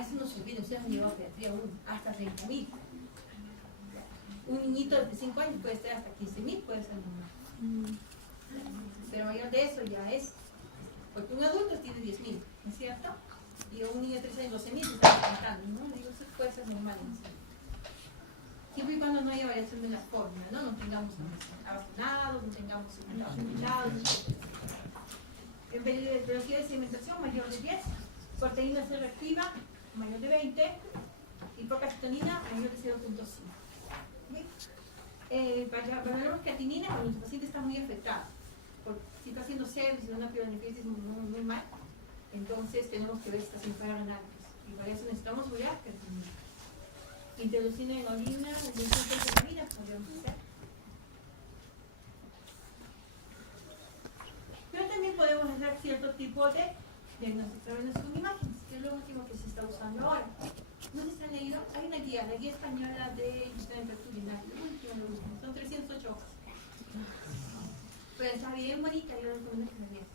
Eso no se olvida, ustedes han llevado a pediatría hasta 30.000. Un niñito de 5 años puede ser hasta 15.000, puede ser normal. Pero mayor de eso ya es, porque un adulto tiene 10.000, ¿no es cierto? Y un niño de 3 años 12.000 se está contando, ¿no? Digo, eso puede ser normal. Siempre y cuando no haya variación de la fórmula, ¿no? No tengamos abastonados, no tengamos segmentados. En velocidad de segmentación mayor de 10, Proteína C reactiva, mayor de 20. Hipocalcitonina, mayor de 0.5. Valoramos creatinina cuando nuestro paciente está muy afectado. Si está haciendo sepsis, si una pielonefritis muy mal, entonces tenemos que ver si está haciendo fallas renales. Y para eso necesitamos ver creatinina. Interleucina en orina, interleucina podríamos hacer. Pero también podemos hacer cierto tipo de diagnóstico con imágenes, que es lo último que se está usando ahora. No sé si han leído, hay una guía, la guía española de intestinal, son 308 hojas. Pero está bien bonita, yo recomiendo que la lean.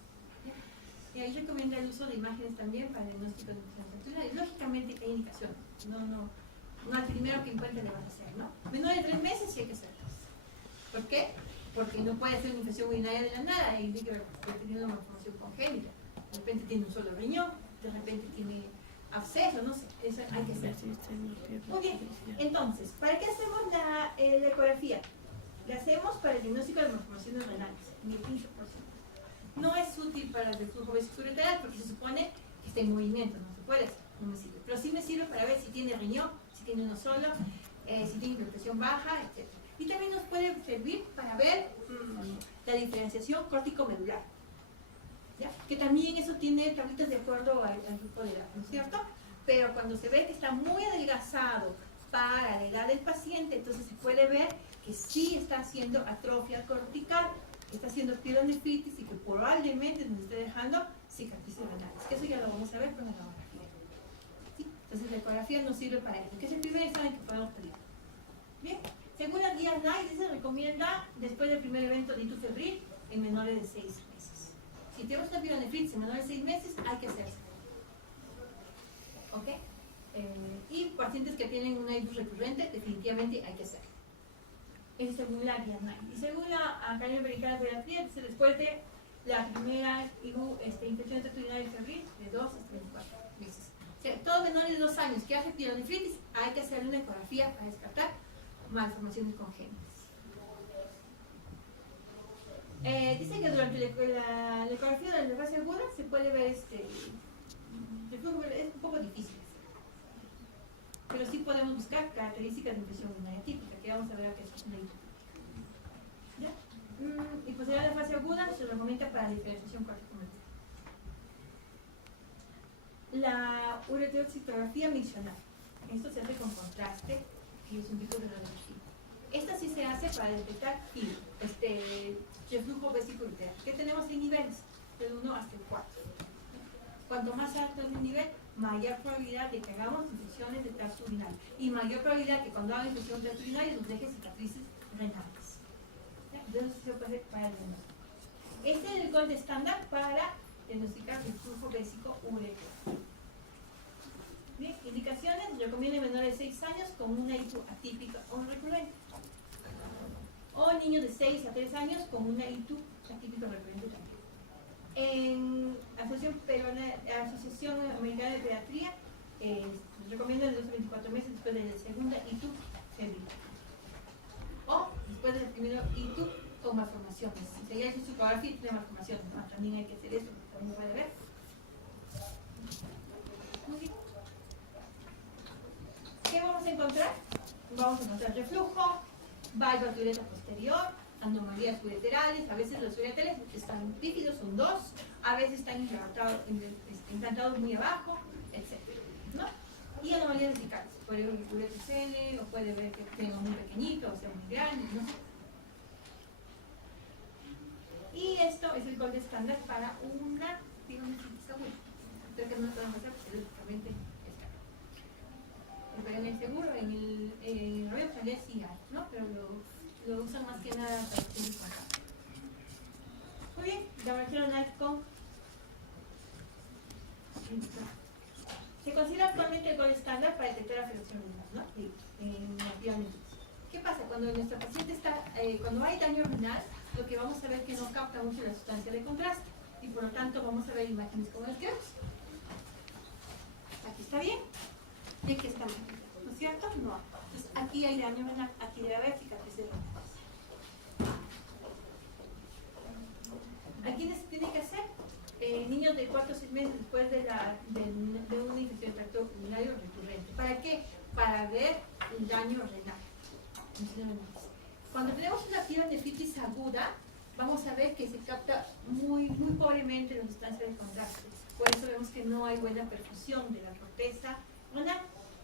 Y ahí recomienda el uso de imágenes también para el diagnóstico de intestinal. Y lógicamente que hay indicaciones, no al primero que encuentre le vas a hacer, ¿no? Menor de 3 meses sí hay que hacerlo. ¿Por qué? Porque no puede ser una infección urinaria de la nada y tiene que ver teniendo una malformación congénita. De repente tiene un solo riñón, de repente tiene absceso, no sé, eso hay que hacer. Muy bien, entonces, ¿para qué hacemos la ecografía? La hacemos para el diagnóstico de malformaciones renales, ni el 15%. No es útil para el reflujo vesicoureteral porque se supone que está en movimiento, no se puede hacer, no me sirve. Pero sí me sirve para ver si tiene riñón, si tiene uno solo, si tiene hipertensión baja, etc. Y también nos puede servir para ver la diferenciación córtico-medular. ¿Ya? Que también eso tiene tablitas de acuerdo al grupo de edad, ¿no es cierto? Pero cuando se ve que está muy adelgazado para la edad del paciente, entonces se puede ver que sí está haciendo atrofia cortical, está haciendo pielonefritis y que probablemente nos esté dejando cicatrices renales. Que eso ya lo vamos a ver con la ecografía. ¿Sí? Entonces la ecografía nos sirve para eso, que es el primer examen que podemos pedir. Bien, según la guía NICE, se recomienda después del primer evento de ictus febril en menores de 6 meses. Si tenemos una pielonefritis en menores de 6 meses, hay que hacerse. ¿Ok? Y pacientes que tienen una ictus recurrente, definitivamente hay que hacerlo. Eso según la guía NICE. Y según la Academia Americana de Pediatría, después de la primera infección intestinal febril, de 2 hasta 24 meses. O sea, todos menores de 2 años que hacen pielonefritis, hay que hacerle una ecografía para descartar malformaciones congénitas. Dice que durante la ecografía de la fase aguda se puede ver es un poco difícil, pero sí podemos buscar características de infección urinaria típica, que vamos a ver acá es una ¿ya? Y posterior a la fase aguda se recomienda para la diferenciación córtico-medular. La ureterocytografía miccional, esto se hace con contraste y es un tipo de radiografía. Esta sí se hace para detectar reflujo vesicoureteral, que tenemos en niveles, del 1 hasta el 4. Cuanto más alto es el nivel, mayor probabilidad de que hagamos infecciones de tracto urinario y mayor probabilidad que cuando haga infección de tracto urinario nos deje cicatrices renales. Entonces se puede hacer para el diagnóstico. Este es el gold estándar para diagnosticar el flujo vesicoureteral. Bien, indicaciones, recomienda menores de 6 años con una ictus atípica o recurrente. O niños de 6 a 3 años con una ictus atípica o recurrente también. En Asociación Americana de Pediatría, recomienda de 2 a 24 meses después de la segunda ictus febril. O después del primer ictus con malformaciones. Si ya hizo su ecografía y tiene malformaciones, ¿no? También hay que hacer eso, también puede ver. Muy bien. ¿Qué vamos a encontrar? Vamos a encontrar reflujo, valvas de uretra posterior, anomalías ureterales, a veces los ureteres están rígidos, son 2, a veces están implantados muy abajo, etc. ¿no? Y anomalías vesicales, puede ver un uretrocele, o puede ver que tenga muy pequeñito, o sea muy grande, ¿no? Y esto es el gold estándar para una pielonefritis aguda. Creo que no lo podemos hacer porque lógicamente es caro. Pero en el seguro, en el radio también sí hay, ¿no? Pero lo usan más que nada para pacientes con cáncer. Muy bien, laboratorio NICE con. Se considera actualmente el gold estándar para detectar afección renal, ¿no? En la pielonefritis. ¿Qué pasa? Cuando nuestro paciente está, cuando hay daño renal, lo que vamos a ver es que no capta mucho la sustancia de contraste y por lo tanto vamos a ver imágenes como las que vemos. Aquí está bien y aquí está mal, ¿no es cierto? No. Entonces aquí hay daño renal, aquí debe haber cicatrices renales. ¿A quiénes se tiene que hacer? Niños menos de 4 o 6 meses después de una infección de tracto urinario recurrente. ¿Para qué? Para ver el daño renal. Cuando tenemos una pielonefritis aguda, vamos a ver que se capta muy pobremente la sustancia de contacto. Por eso vemos que no hay buena perfusión de la corteza renal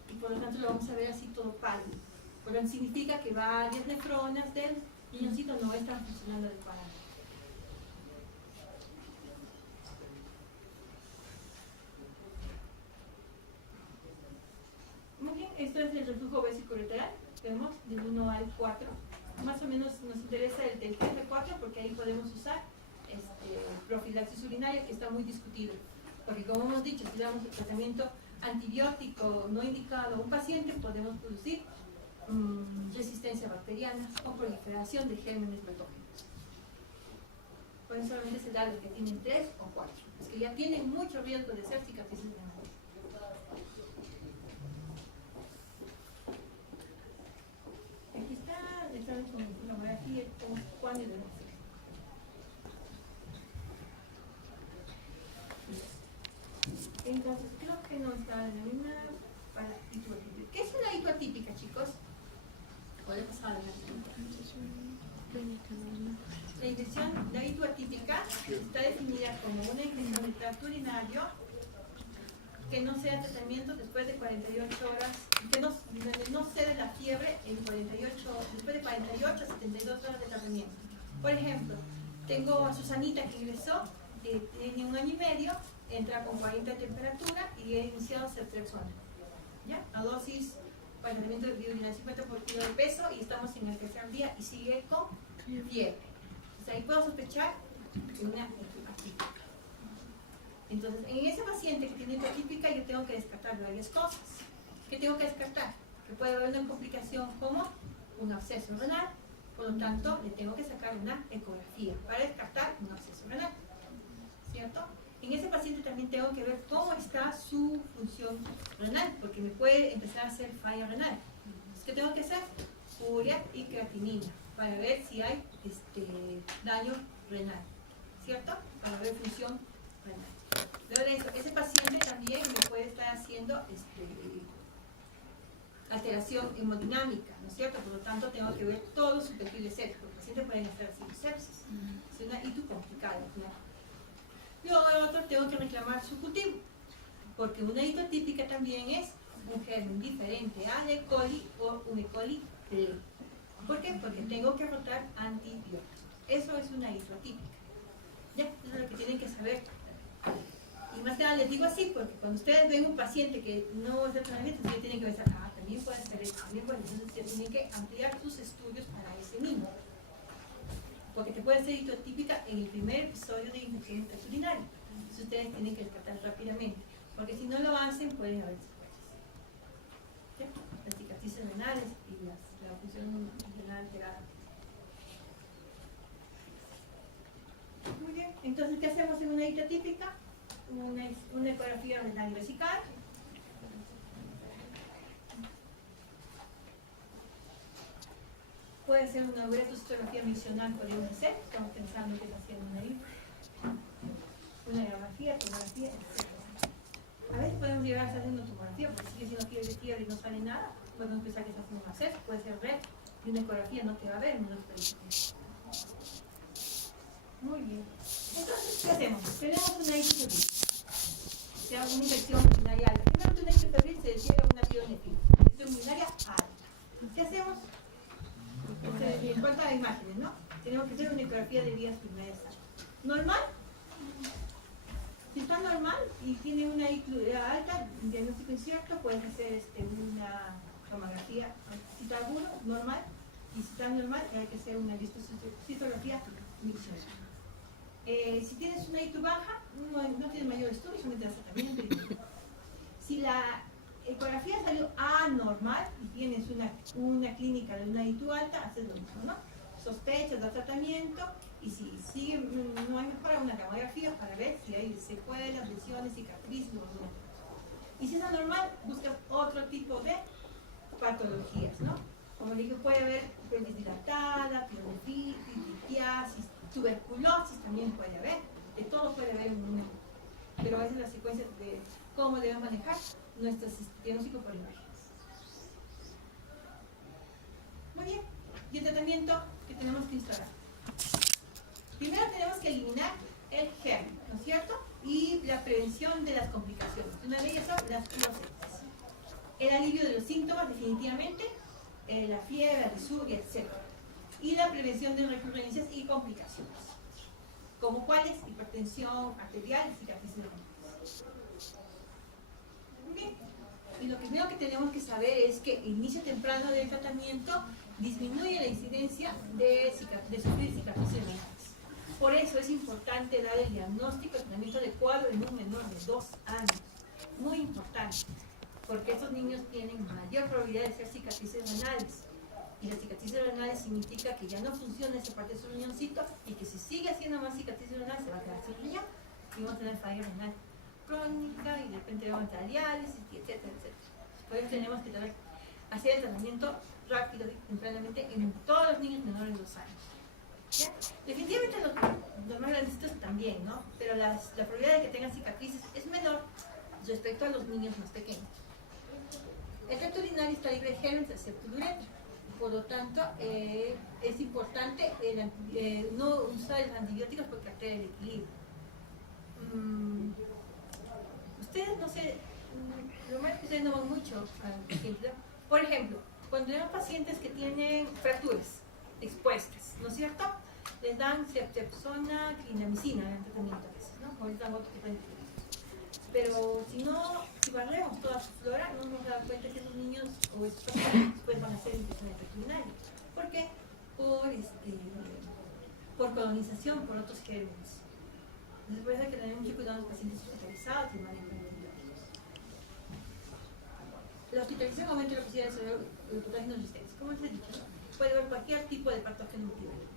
y por lo tanto lo vamos a ver así todo pálido. Por lo que significa que varias nefronas del riñoncito no están funcionando adecuadamente. Muy bien, esto es el reflujo vesicoureteral, vemos del 1 al 4. Más o menos nos interesa el del 3 al 4 porque ahí podemos usar profilaxis urinaria, que está muy discutido. Porque como hemos dicho, si damos el tratamiento antibiótico no indicado a un paciente, podemos producir resistencia bacteriana o proliferación de gérmenes patógenos. Por eso solamente se da los que tienen 3 o 4, los que ya tienen mucho riesgo de ser cicatrices renales. Aquí está con la tomografía como cuándo de nacer. Entonces, creo que no está en la misma para hitoatípica. ¿Qué es una hitoatípica, chicos? Podemos hablar. La infección, la hitoatípica está definida como una infección del tracto urinario que no sea tratamiento después de 48 horas, que no cede la fiebre en después de 48 a 72 horas de tratamiento. Por ejemplo, tengo a Susanita que ingresó, tiene 1 año y medio, entra con 40 de temperatura y he iniciado ceftriaxona, ¿ya? A dosis para el tratamiento de biurina 50 por kilo de peso y estamos en el tercer día y sigue con fiebre. Entonces ahí puedo sospechar una hitoatípica. Entonces, en ese paciente que tiene hitoatípica yo tengo que descartar varias cosas. ¿Qué tengo que descartar? Que puede haber una complicación como un absceso renal, por lo tanto le tengo que sacar una ecografía para descartar un absceso renal, ¿cierto? En ese paciente también tengo que ver cómo está su función renal, porque me puede empezar a hacer falla renal. Entonces, ¿qué tengo que hacer? Urea y creatinina, para ver si hay daño renal, ¿cierto? Para ver función renal. Luego de eso, ese paciente también me puede estar haciendo alteración hemodinámica, ¿no es cierto? Por lo tanto, tengo que ver todo su perfil de sepsis, porque el paciente puede estar haciendo sepsis. Es una ITU complicada, ¿no? Luego otro, tengo que reclamar su cultivo, porque una hitoatípica también es un germen diferente al E. coli o un E. coli B. ¿Por qué? Porque tengo que rotar antibióticos. Eso es una hitoatípica. ¿Ya? Eso es lo que tienen que saber. Y más que nada les digo así, porque cuando ustedes ven un paciente que no es de tratamiento, ustedes tienen que pensar, también puede ser esto, también puede ser. Entonces tienen que ampliar sus estudios para ese mismo. Porque te puede ser hitoatípica en el primer episodio de infección urinaria. Entonces ustedes tienen que descartar rápidamente, porque si no lo hacen pueden haber secuelas. ¿Sí? Las cicatrices renales y la función renal alterada. Muy bien, entonces ¿qué hacemos en una hitoatípica? Una ecografía renal y vesical. Puede ser una uretroscopía miccional, podríamos hacer. Estamos pensando que está haciendo una ecografía, tomografía, etc. A veces podemos llegar a estar haciendo tomografía porque sigue siendo fiebre y no sale nada. Podemos pensar que está haciendo un acceso, puede ser red y una ecografía no te va a ver en una experiencia. Muy bien. Entonces, ¿qué hacemos? Tenemos una hitoatípica. O sea, una infección urinaria alta. Primero una hitoatípica se desciende a una pielonefritis. Infección urinaria alta. ¿Qué hacemos? En cuanto a imágenes, ¿no? Tenemos que hacer una ecografía de vías primeras. ¿Normal? Si está normal y tiene una hitoatípica alta, un diagnóstico incierto, puedes hacer una tomografía. Si está agudo, normal. Y si está normal, hay que hacer una citografía miccional. Si tienes una ITU baja, no tienes mayor estudio, solamente hace tratamiento. Si la ecografía salió anormal y tienes una clínica de una ITU alta, haces lo mismo, ¿no? Sospechas, das tratamiento y si sigue, no hay mejora, una tomografía para ver si hay secuelas, lesiones, cicatrices o alguna cosa. Y si es anormal, buscas otro tipo de patologías, ¿no? Como dije, puede haber pelvis dilatada, pielonefritis, litiasis, tuberculosis también puede haber, de todo puede haber en una. pero esa es la secuencia de cómo debemos manejar nuestro diagnóstico por imagen. Muy bien, y el tratamiento que tenemos que instalar. Primero tenemos que eliminar el germen, ¿no es cierto? Y la prevención de las complicaciones. Una de ellas son las piocetas. El alivio de los síntomas, definitivamente, la fiebre, la disuria, etc. Y la prevención de recurrencias y complicaciones, como cuáles: hipertensión arterial y cicatrices renales. Bien. Y lo primero que tenemos que saber es que el inicio temprano del tratamiento disminuye la incidencia de sufrir cicatrices renales. Por eso es importante dar el diagnóstico, el tratamiento adecuado en un menor de 2 años. Muy importante, porque estos niños tienen mayor probabilidad de hacer cicatrices renales. Y las cicatrices renales significa que ya no funciona esa parte de su riñoncito y que si sigue haciendo más cicatrices renales se va a quedar sin riñón y vamos a tener falla renal crónica y de repente vamos a entrar a diálisis, etcétera, etcétera. Por eso tenemos que hacer el tratamiento rápido y tempranamente en todos los niños menores de 2 años. ¿Ya? Definitivamente los más grandecitos también, ¿no? Pero la probabilidad de que tengan cicatrices es menor respecto a los niños más pequeños. El tracto urinario está libre de gérmenes excepto el uretra. Por lo tanto, es importante no usar los antibióticos porque altera el equilibrio. Ustedes, no sé, lo más que ustedes no van mucho al paciente. Por ejemplo, cuando tenemos pacientes que tienen fracturas expuestas, ¿no es cierto? Les dan ceftriaxona, clindamicina en el tratamiento a veces, ¿no? O les dan otro tipo de antibióticos. Pero si barremos toda su flora, no nos damos cuenta que esos niños o esos pacientes después van a ser infecciones urinaria. ¿Por qué? Por colonización por otros gérmenes. Entonces, por eso hay que tener mucho cuidado a los pacientes hospitalizados y manejo de antibióticos. La hospitalización aumenta la posibilidad de desarrollar patógenos resistentes. Como les he dicho, puede haber cualquier tipo de patógeno multivalente.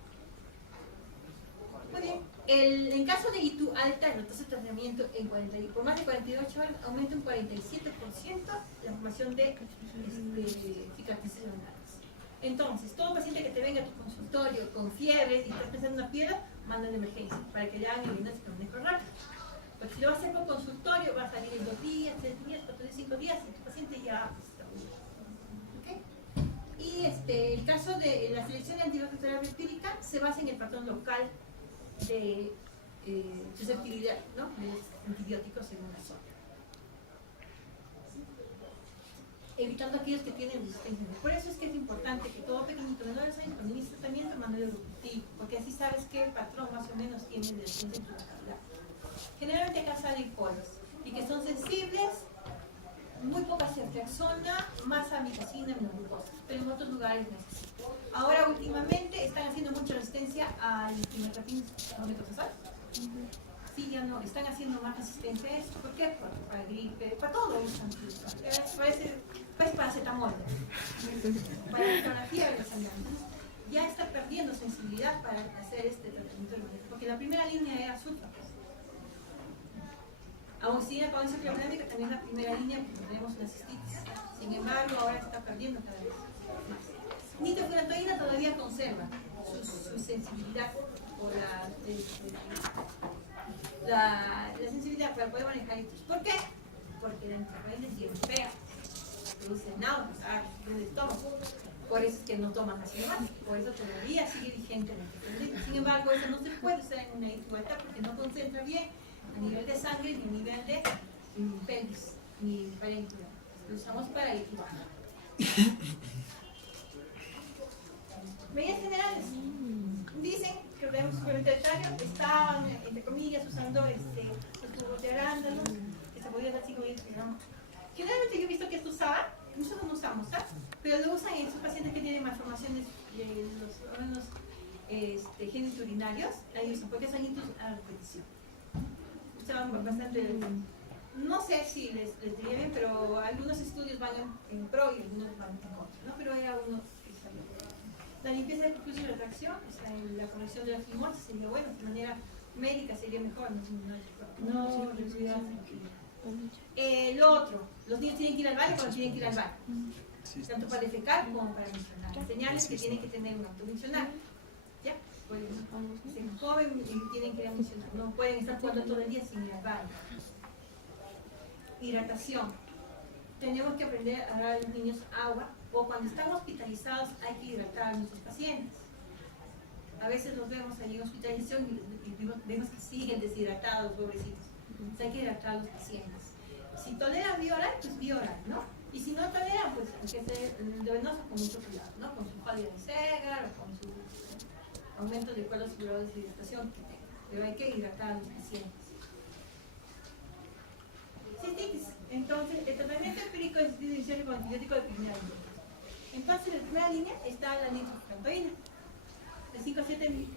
Muy bien. En caso de ITU alta, el tasa de tratamiento por más de 48 horas aumenta un 47% la formación de cicatrices renales. Entonces, todo paciente que te venga a tu consultorio con fiebre y estás pensando en una piedra, manda de emergencia para que le hagan el diagnóstico de manejo rápido. Porque si lo vas a hacer por consultorio, va a salir en 2 días, 3 días, 4 días, 5 días, y tu paciente ya está bien. ¿Okay? Y el caso de la selección de antibióticos terapia empírica se basa en el patrón local de susceptibilidad, ¿no? De los antibióticos según la zona. Evitando aquellos que tienen resistencia. Por eso es que es importante que todo pequeñito de 9 años cuando inicie tratamiento mande el grupitivo, porque así sabes qué patrón más o menos tiene de resistencia en tu localidad. Generalmente acá salen colos y que son sensibles, muy poca ceftriaxona, más amicacina, menos glucosa, pero en otros lugares necesitan. Ahora últimamente están haciendo mucha resistencia al ivermectin con metotrexato. Sí, ya no, están haciendo más resistencia a esto. ¿Por qué? Para gripe, para todo usan. Parece paracetamol. Para la fiebre sangrante. Ya está perdiendo sensibilidad para hacer este tratamiento de manejo, porque la primera línea era azúcar. Amoxicilina con encefalográfica también es la primera línea porque tenemos una cistitis. Sin embargo, ahora está perdiendo cada vez más. Nitrofurantoína todavía conserva su sensibilidad por la sensibilidad para poder manejar esto. ¿Por qué? Porque la nitrofurantoína es bien fea, produce náuseas, el estómago. Por eso es que no toman así más. Por eso todavía sigue vigente la nitrofurantoína. Sin embargo, eso no se puede usar en una intubeta porque no concentra bien a nivel de sangre ni a nivel de pelvis ni parénquima. Lo usamos para intubar. Medidas generales. Dicen que el organismo suplementario estaban, entre comillas, usando los tubos de arándanos, que se podían dar 5 minutos. Generalmente yo he visto que esto usaba, nosotros no usamos, ¿sabes? Pero lo usan en esos pacientes que tienen malformaciones de los órganos genitourinarios, ahí usan, porque son hitos a repetición. Usaban bastante, no sé si les diría bien, pero algunos estudios van en pro y algunos van en contra, ¿no? Pero hay algunos que salen. La limpieza de percurso y retracción, o sea, la corrección de la fimosis sería bueno, de manera médica sería mejor, no recibir. Lo otro, los niños tienen que ir al baño cuando tienen que ir al baño, tanto para defecar como para mencionar. Señales que tienen que tener un acto mencional. ¿Ya? se comen y tienen que ir a funcionar. No pueden estar jugando todo el día sin ir al baño. Hidratación. Tenemos que aprender a dar a los niños agua, o cuando están hospitalizados hay que hidratar a nuestros pacientes. A veces los vemos ahí en hospitalización y vemos que siguen deshidratados, pobrecitos. Entonces hay que hidratar a los pacientes. Si toleran vía oral, pues vía oral, ¿no? Y si no toleran, pues hay que ser venoso con mucho cuidado, ¿no? Con su pálida de Segar o con su aumento de cuadros fibrosos de hidratación que tenga. Pero hay que hidratar a los pacientes. Cistitis. Entonces, el tratamiento empírico es inicial con antibiótico de primera línea. Entonces, en primera línea está la nitrofurantoína, de 5 a 7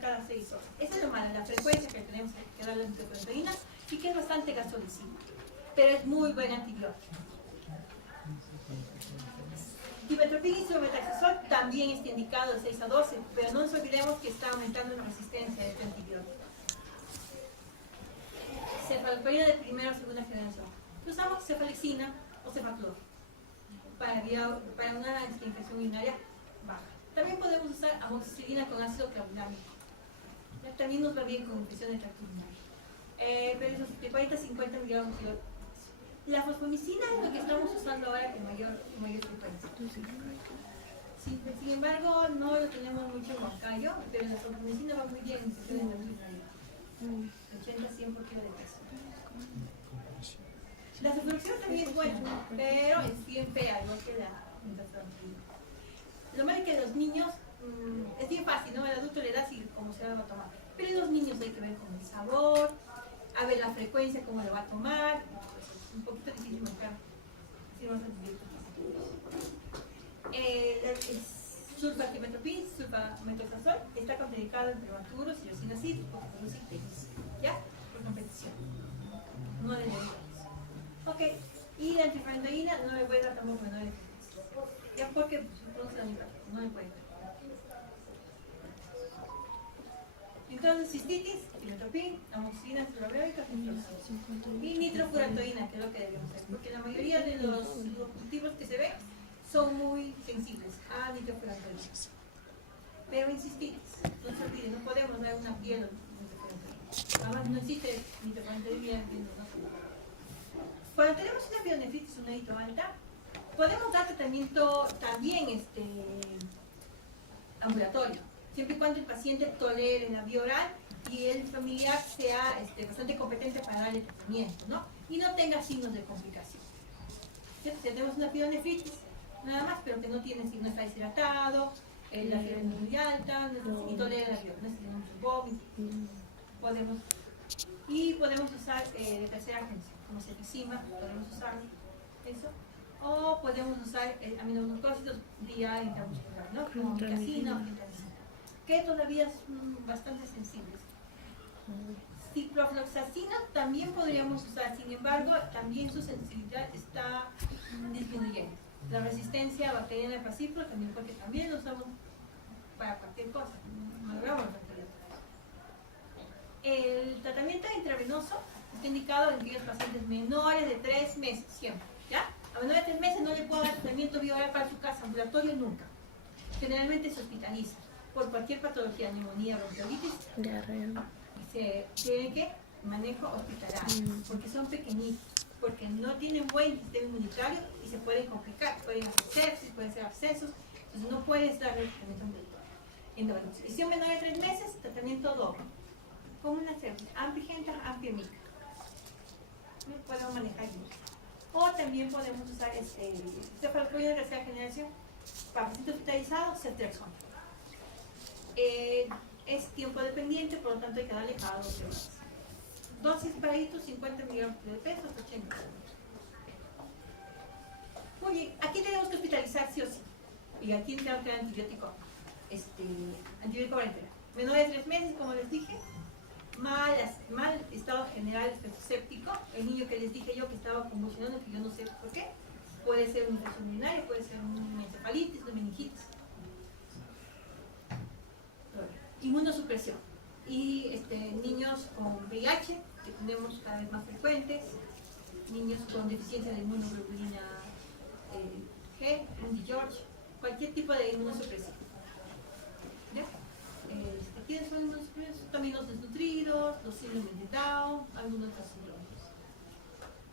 cada 6 horas. Esa es lo malo, la frecuencia que tenemos que dar la nitrofurantoína y que es bastante gastroliciva, pero es muy buen antibiótico. Dimetropin y sulmetaxazol también está indicado de 6 a 12, pero no nos olvidemos que está aumentando la resistencia a este antibiótico. Cefalexina de primera o segunda generación. Usamos cefalexina o cefaclor para una infección urinaria baja. También podemos usar amoxicilina con ácido clavulámico. También nos va bien con infección de tracto urinario. Pero esos de 40 a 50 miligramos de la fosfomicina es lo que estamos usando ahora con mayor frecuencia. Sin embargo, no lo tenemos mucho en Huancayo, pero la fosfomicina va muy bien en infección de tracto urinario. 80 a 100 por kilo de peso. La cefaloxina también es buena, pero es bien fea, igual que la metafloramida. Lo malo es que a los niños es bien fácil, ¿no? El adulto le das y cómo se lo va a tomar. Pero a los niños hay que ver con el sabor, a ver la frecuencia, cómo lo va a tomar. Es un poquito difícil marcar. Así vamos a decidir. Sulfatimetropin, sulfamethoxazol está contraindicado en prematuros y recién nacidos porque produce ictericia, ¿ya? Por competición. No le debemos. Ok, y la antifarandoína no le voy a dar tampoco menores de 3 meses. Ya porque produce la antifarandoína, no le puede dar. Entonces, cistitis, dimetropin, amoxicilina, fluorbélica, y nitrofurantoína, que es lo que debemos hacer, porque la mayoría de los cultivos que se ven son muy sensibles a nitrofurantoína. Pero en cistitis, no se olvide, no podemos dar una piel de nitrofurantoína. Además, no existe nitrofurantoína, ¿no? Cuando tenemos una pielonefritis, una hito alta, podemos dar tratamiento también ambulatorio, siempre y cuando el paciente tolere la vía oral y el familiar sea bastante competente para darle tratamiento, ¿no? Y no tenga signos de complicación. Si tenemos una pielonefritis, nada más, pero que no tiene signos, no está deshidratado, la fiebre es muy alta, y tolera la vía oral, no mucho vómito, podemos usar de tercera agencia, como cefixima, podemos usar eso, o podemos usar aminoglucósidos vía intramuscular, ¿no? Como micacina o gentamicina, que todavía son bastante sensibles. Ciprofloxacina también podríamos usar, sin embargo, también su sensibilidad está disminuyendo. La resistencia bacteriana al pacipro también, porque también lo usamos para cualquier cosa, no logramos la bacteria. El tratamiento intravenoso está indicado en aquellos pacientes menores de 3 meses, siempre, ¿ya? A menores de 3 meses no le puedo dar tratamiento vía oral para su casa, ambulatorio nunca. Generalmente se hospitaliza por cualquier patología, neumonía, bronquiolitis. Se tiene que manejo hospitalario, porque son pequeñitos, porque no tienen buen sistema inmunitario y se pueden complicar, pueden hacer sepsis, pueden ser abscesos, entonces no puedes darle tratamiento ambulatorio. Entonces, si son menores de 3 meses, tratamiento doble, como una sepsis, ampigenta, ampiamica. Podemos manejar bien. O también podemos usar cefalexina de tercera generación para pacientes hospitalizados, ceftriaxona. Es tiempo dependiente, por lo tanto hay que darle cada 12 horas. Dosis para hitos, 50 miligramos de peso hasta 80. Muy bien, aquí tenemos que hospitalizar sí o sí. Y aquí tenemos que dar antibiótico varicela. Menores de 3 meses, como les dije, mal estado general séptico, el niño que les dije yo que estaba convulsionando, que yo no sé por qué, puede ser una infección urinaria, puede ser una encefalitis, una meningitis. Inmunosupresión y niños con VIH, que tenemos cada vez más frecuentes, niños con deficiencia de inmunoglobulina G, Andy George, cualquier tipo de inmunosupresión. ¿Ya? ¿quiénes son los primeros? También los desnutridos, los síndromes de Down, algunos otros síndromes.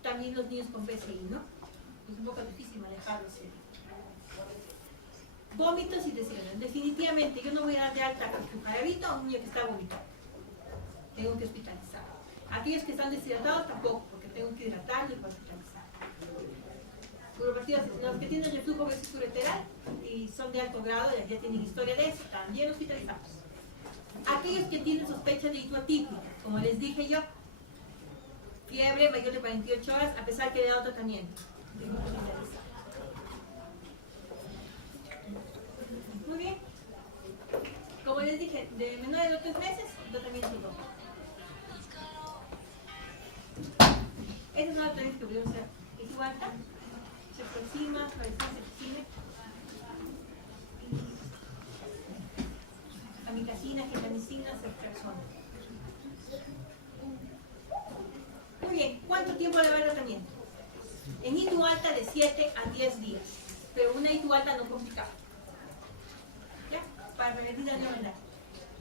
También los niños con PCI, ¿no? Es un poco difícil manejarlos. Vómitos y deshidratación. Definitivamente, yo no voy a dar de alta con jarabito a un niño que está vomitando. Tengo que hospitalizar. Aquellos que están deshidratados tampoco, porque tengo que hidratarlo y hospitalizar. Los que tienen reflujo vesicoureteral y son de alto grado, ya tienen historia de eso, también hospitalizados. Aquellos que tienen sospecha de hito atípica, como les dije yo, fiebre mayor de 48 horas, a pesar que le he dado tratamiento. Tengo que hospitalizar. Muy bien. Como les dije, de menores de 3 meses, tratamiento local. Esas son las tareas que pudieron ser. Es igual, se aproxima, se aproxima. Amicacina, gentamicina, ceftriaxona. Muy bien, ¿cuánto tiempo le va el tratamiento? En ITU alta de 7 a 10 días, pero una ITU alta no complicada. ¿Ya? Para prevenir la enfermedad.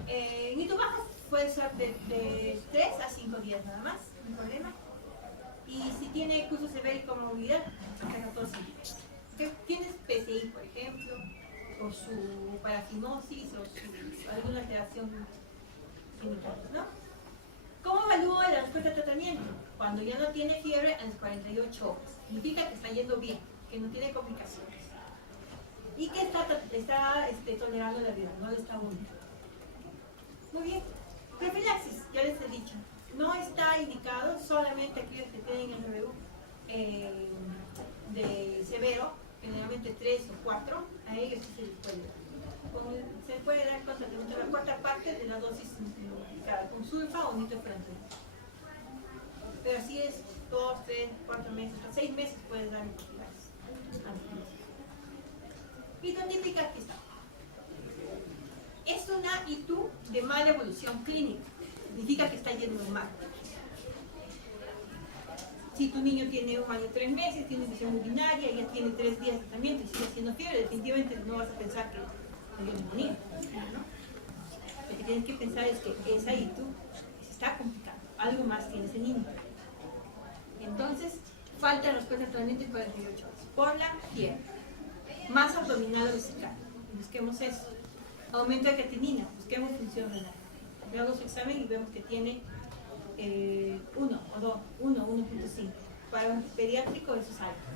En ITU baja puede ser de 3 a 5 días nada más, no hay problema. Y si tiene curso severo y comorbilidad, hasta 14 días. ¿Tienes PCI, por ejemplo, o su parafimosis, o su alguna alteración química, ¿no? ¿Cómo evalúo la respuesta al tratamiento? Cuando ya no tiene fiebre a las 48 horas. Significa que está yendo bien, que no tiene complicaciones. Y que está tolerando la vida, no le está vomitando. Muy bien. Profilaxis, ya les he dicho. No está indicado, solamente aquellos que tienen el RBU de severo, generalmente 3 o 4, a ellos sí se les puede dar. Se puede dar con tratamiento de la cuarta parte de la dosis indicada, con sulfa o nitrofurantoína. Pero así es 2, 3, 4 meses, hasta 6 meses puedes dar profilaxis. Hitotípica, aquí está. Es una ITU de mala evolución clínica. Significa que está yendo mal. Si tu niño tiene 1 año y 3 meses, tiene infección urinaria, ya tiene 3 días de tratamiento y sigue haciendo fiebre, definitivamente no vas a pensar que hay neumonía, ¿no? Lo que tienes que pensar es que esa ITU se está complicando. Algo más tiene ese niño. Entonces, falta de respuesta al tratamiento en 48 horas. Por la fiebre. Masa abdominal o vesical. Busquemos eso. Aumento de creatinina. Busquemos función renal. Le hago su examen y vemos que tiene 1 o 2, 1, 1.5. Para un pediátrico eso es alto.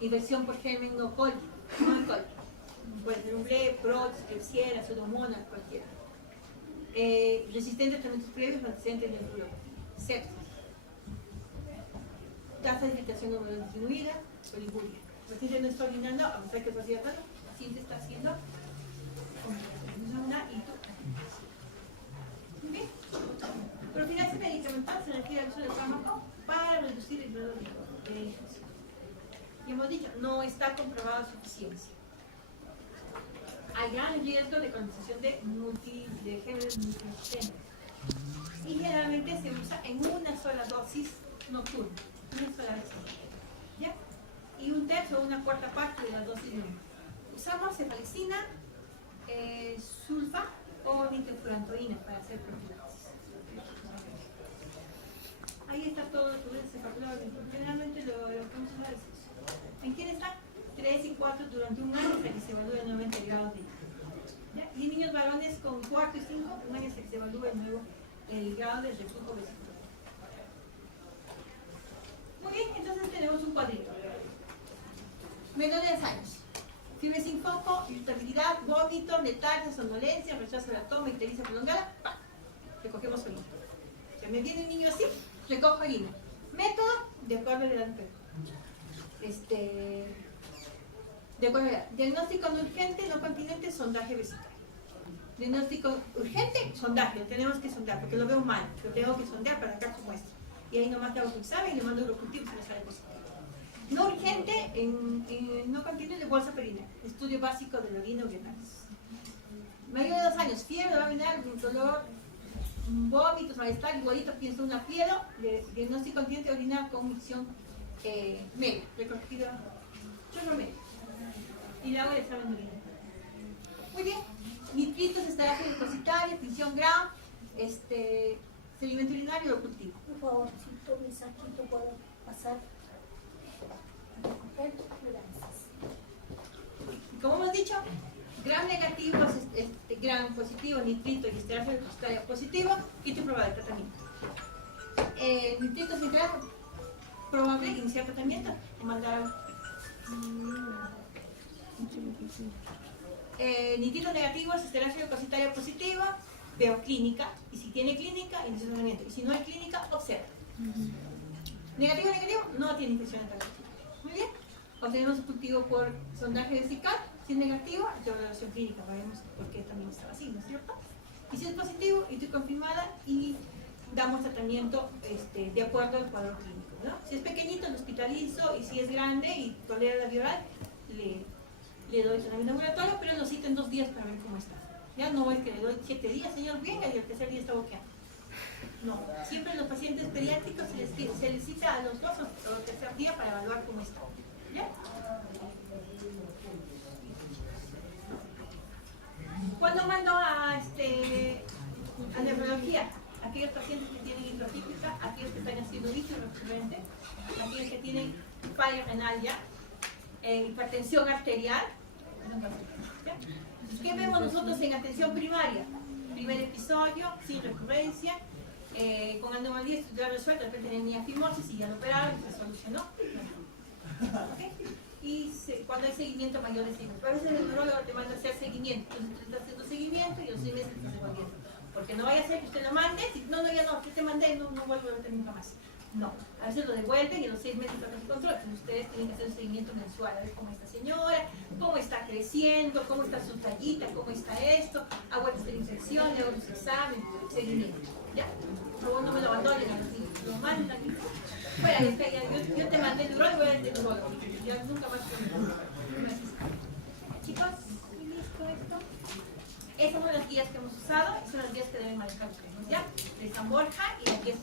Infección por germen no coli, no hay coli. Puede ser un ble, prox, klebsiella, pseudomonas, cualquiera. Resistente a tratamientos previos, antecedentes de neurólogo. Sepsis. Tasa de filtración no disminuida, oliguria. El paciente no está orinando, a pesar que está haciendo, el paciente está haciendo una muy bien. Profilaxis medicamental se refiere al uso del fármaco para reducir el grado de infección. Y hemos dicho, no está comprobada su eficiencia. Hay gran riesgo de condensación de géneros multiresistentes. Y generalmente se usa en una sola dosis nocturna, una sola vez. ¿Ya? Y 1/3 o 1/4 parte de la dosis nocturna. Usamos cefalexina, sulfa o nitrofurantoína para hacer profilaxis. Ahí está todo el cefalexina. Generalmente lo que vamos a usar es eso. ¿En quién está? 3 y 4 durante un año hasta que se evalúe el 90 grados de ¿ya? Y niños varones con 4 y 5, un año hasta que se evalúe de nuevo el grado de reflujo vesicular. Muy bien, entonces tenemos un cuadrito. Menores de 10 años. Fiebre sin foco, irritabilidad, vómito, letargia, somnolencia, rechazo de la toma, ictericia prolongada, ¡pam! Recogemos orina. Si me viene un niño así, recojo orina. Método, de acuerdo a la edad del perro. De acuerdo a la edad. Diagnóstico no urgente, no continente, sondaje vesical. Diagnóstico urgente, sondaje, lo tenemos que sondar, porque lo veo mal, lo tengo que sondear para sacar su muestra. Y ahí nomás le hago su examen y le mando urocultivo si me sale positivo. No urgente, no continente de bolsa perinatal. Estudio básico de la orina urinaris. Mayor de 2 años, fiebre abdominal, dolor, vómitos, malestar, igualito, pienso una fiebre, diagnóstico continente de orina con micción media, recogida chorro medio. Y le hago el examen de orina. Muy bien. nitritos, esteraje depositaria, tinción Gram, sedimento urinario o cultivo. Por favor, si tú mi saquito puedo pasar. Gracias. Como hemos dicho, Gram negativo, Gram positivo, nitrito y esteraje depositaria positivo, quito y prueba de tratamiento. Nitritos sin Gram, probable iniciar tratamiento o mandar nitritos negativos, esteraje depositaria positiva, veo clínica, y si tiene clínica, inicio tratamiento, y si no hay clínica, observa. Negativo, no tiene infección en el muy bien. Obtenemos un cultivo por sondaje vesical. Si es negativo, evaluación clínica, veremos por qué también está así, ¿no es cierto? Y si es positivo, y estoy confirmada, y damos tratamiento de acuerdo al cuadro clínico, ¿no? Si es pequeñito, lo hospitalizo, y si es grande y tolera la vía oral, le doy tratamiento ambulatorio, pero lo cito en 2 días para ver cómo está. Ya no es que le doy 7 días, señor, venga, y el tercer día está boqueando. No, siempre los pacientes pediátricos se les cita a los 2 o tercer día para evaluar cómo está. ¿Ya? ¿Cuándo mando a neurología? Aquellos pacientes que tienen hidrotípica, aquellos que están haciendo vicio recurrente, aquellos que tienen falla renal ya, hipertensión arterial. ¿Ya? ¿Qué vemos nosotros en atención primaria? Primer episodio, sin recurrencia, con anomalía estructural resuelta, de repente tenía fimosis y ya lo operaron y se solucionó. ¿Okay? Y cuando hay seguimiento mayor de 6 meses, a veces el neurólogo te manda a hacer seguimiento, entonces usted está haciendo seguimiento y los 6 meses está devolviendo. Porque no vaya a ser que usted lo mande, si no, ya no, que te mandé, no vuelvo a verte nunca más. No, a veces lo devuelven y a los 6 meses tratan de control. Entonces ustedes tienen que hacer un seguimiento mensual, a ver cómo está señora, cómo está creciendo, cómo está su tallita, cómo está esto, aguanta la infección, le hago los exámenes, seguimiento. ¿Ya? Por favor, no me lo abandonen a los niños, lo mandan. Bueno, yo te mandé el neurólogo, voy a ir neurólogo. Ya nunca más. Chicos, ¿listo esto? Esas son las guías que hemos usado, son las guías que deben manejar ustedes, ¿ya? De San Borja y las guías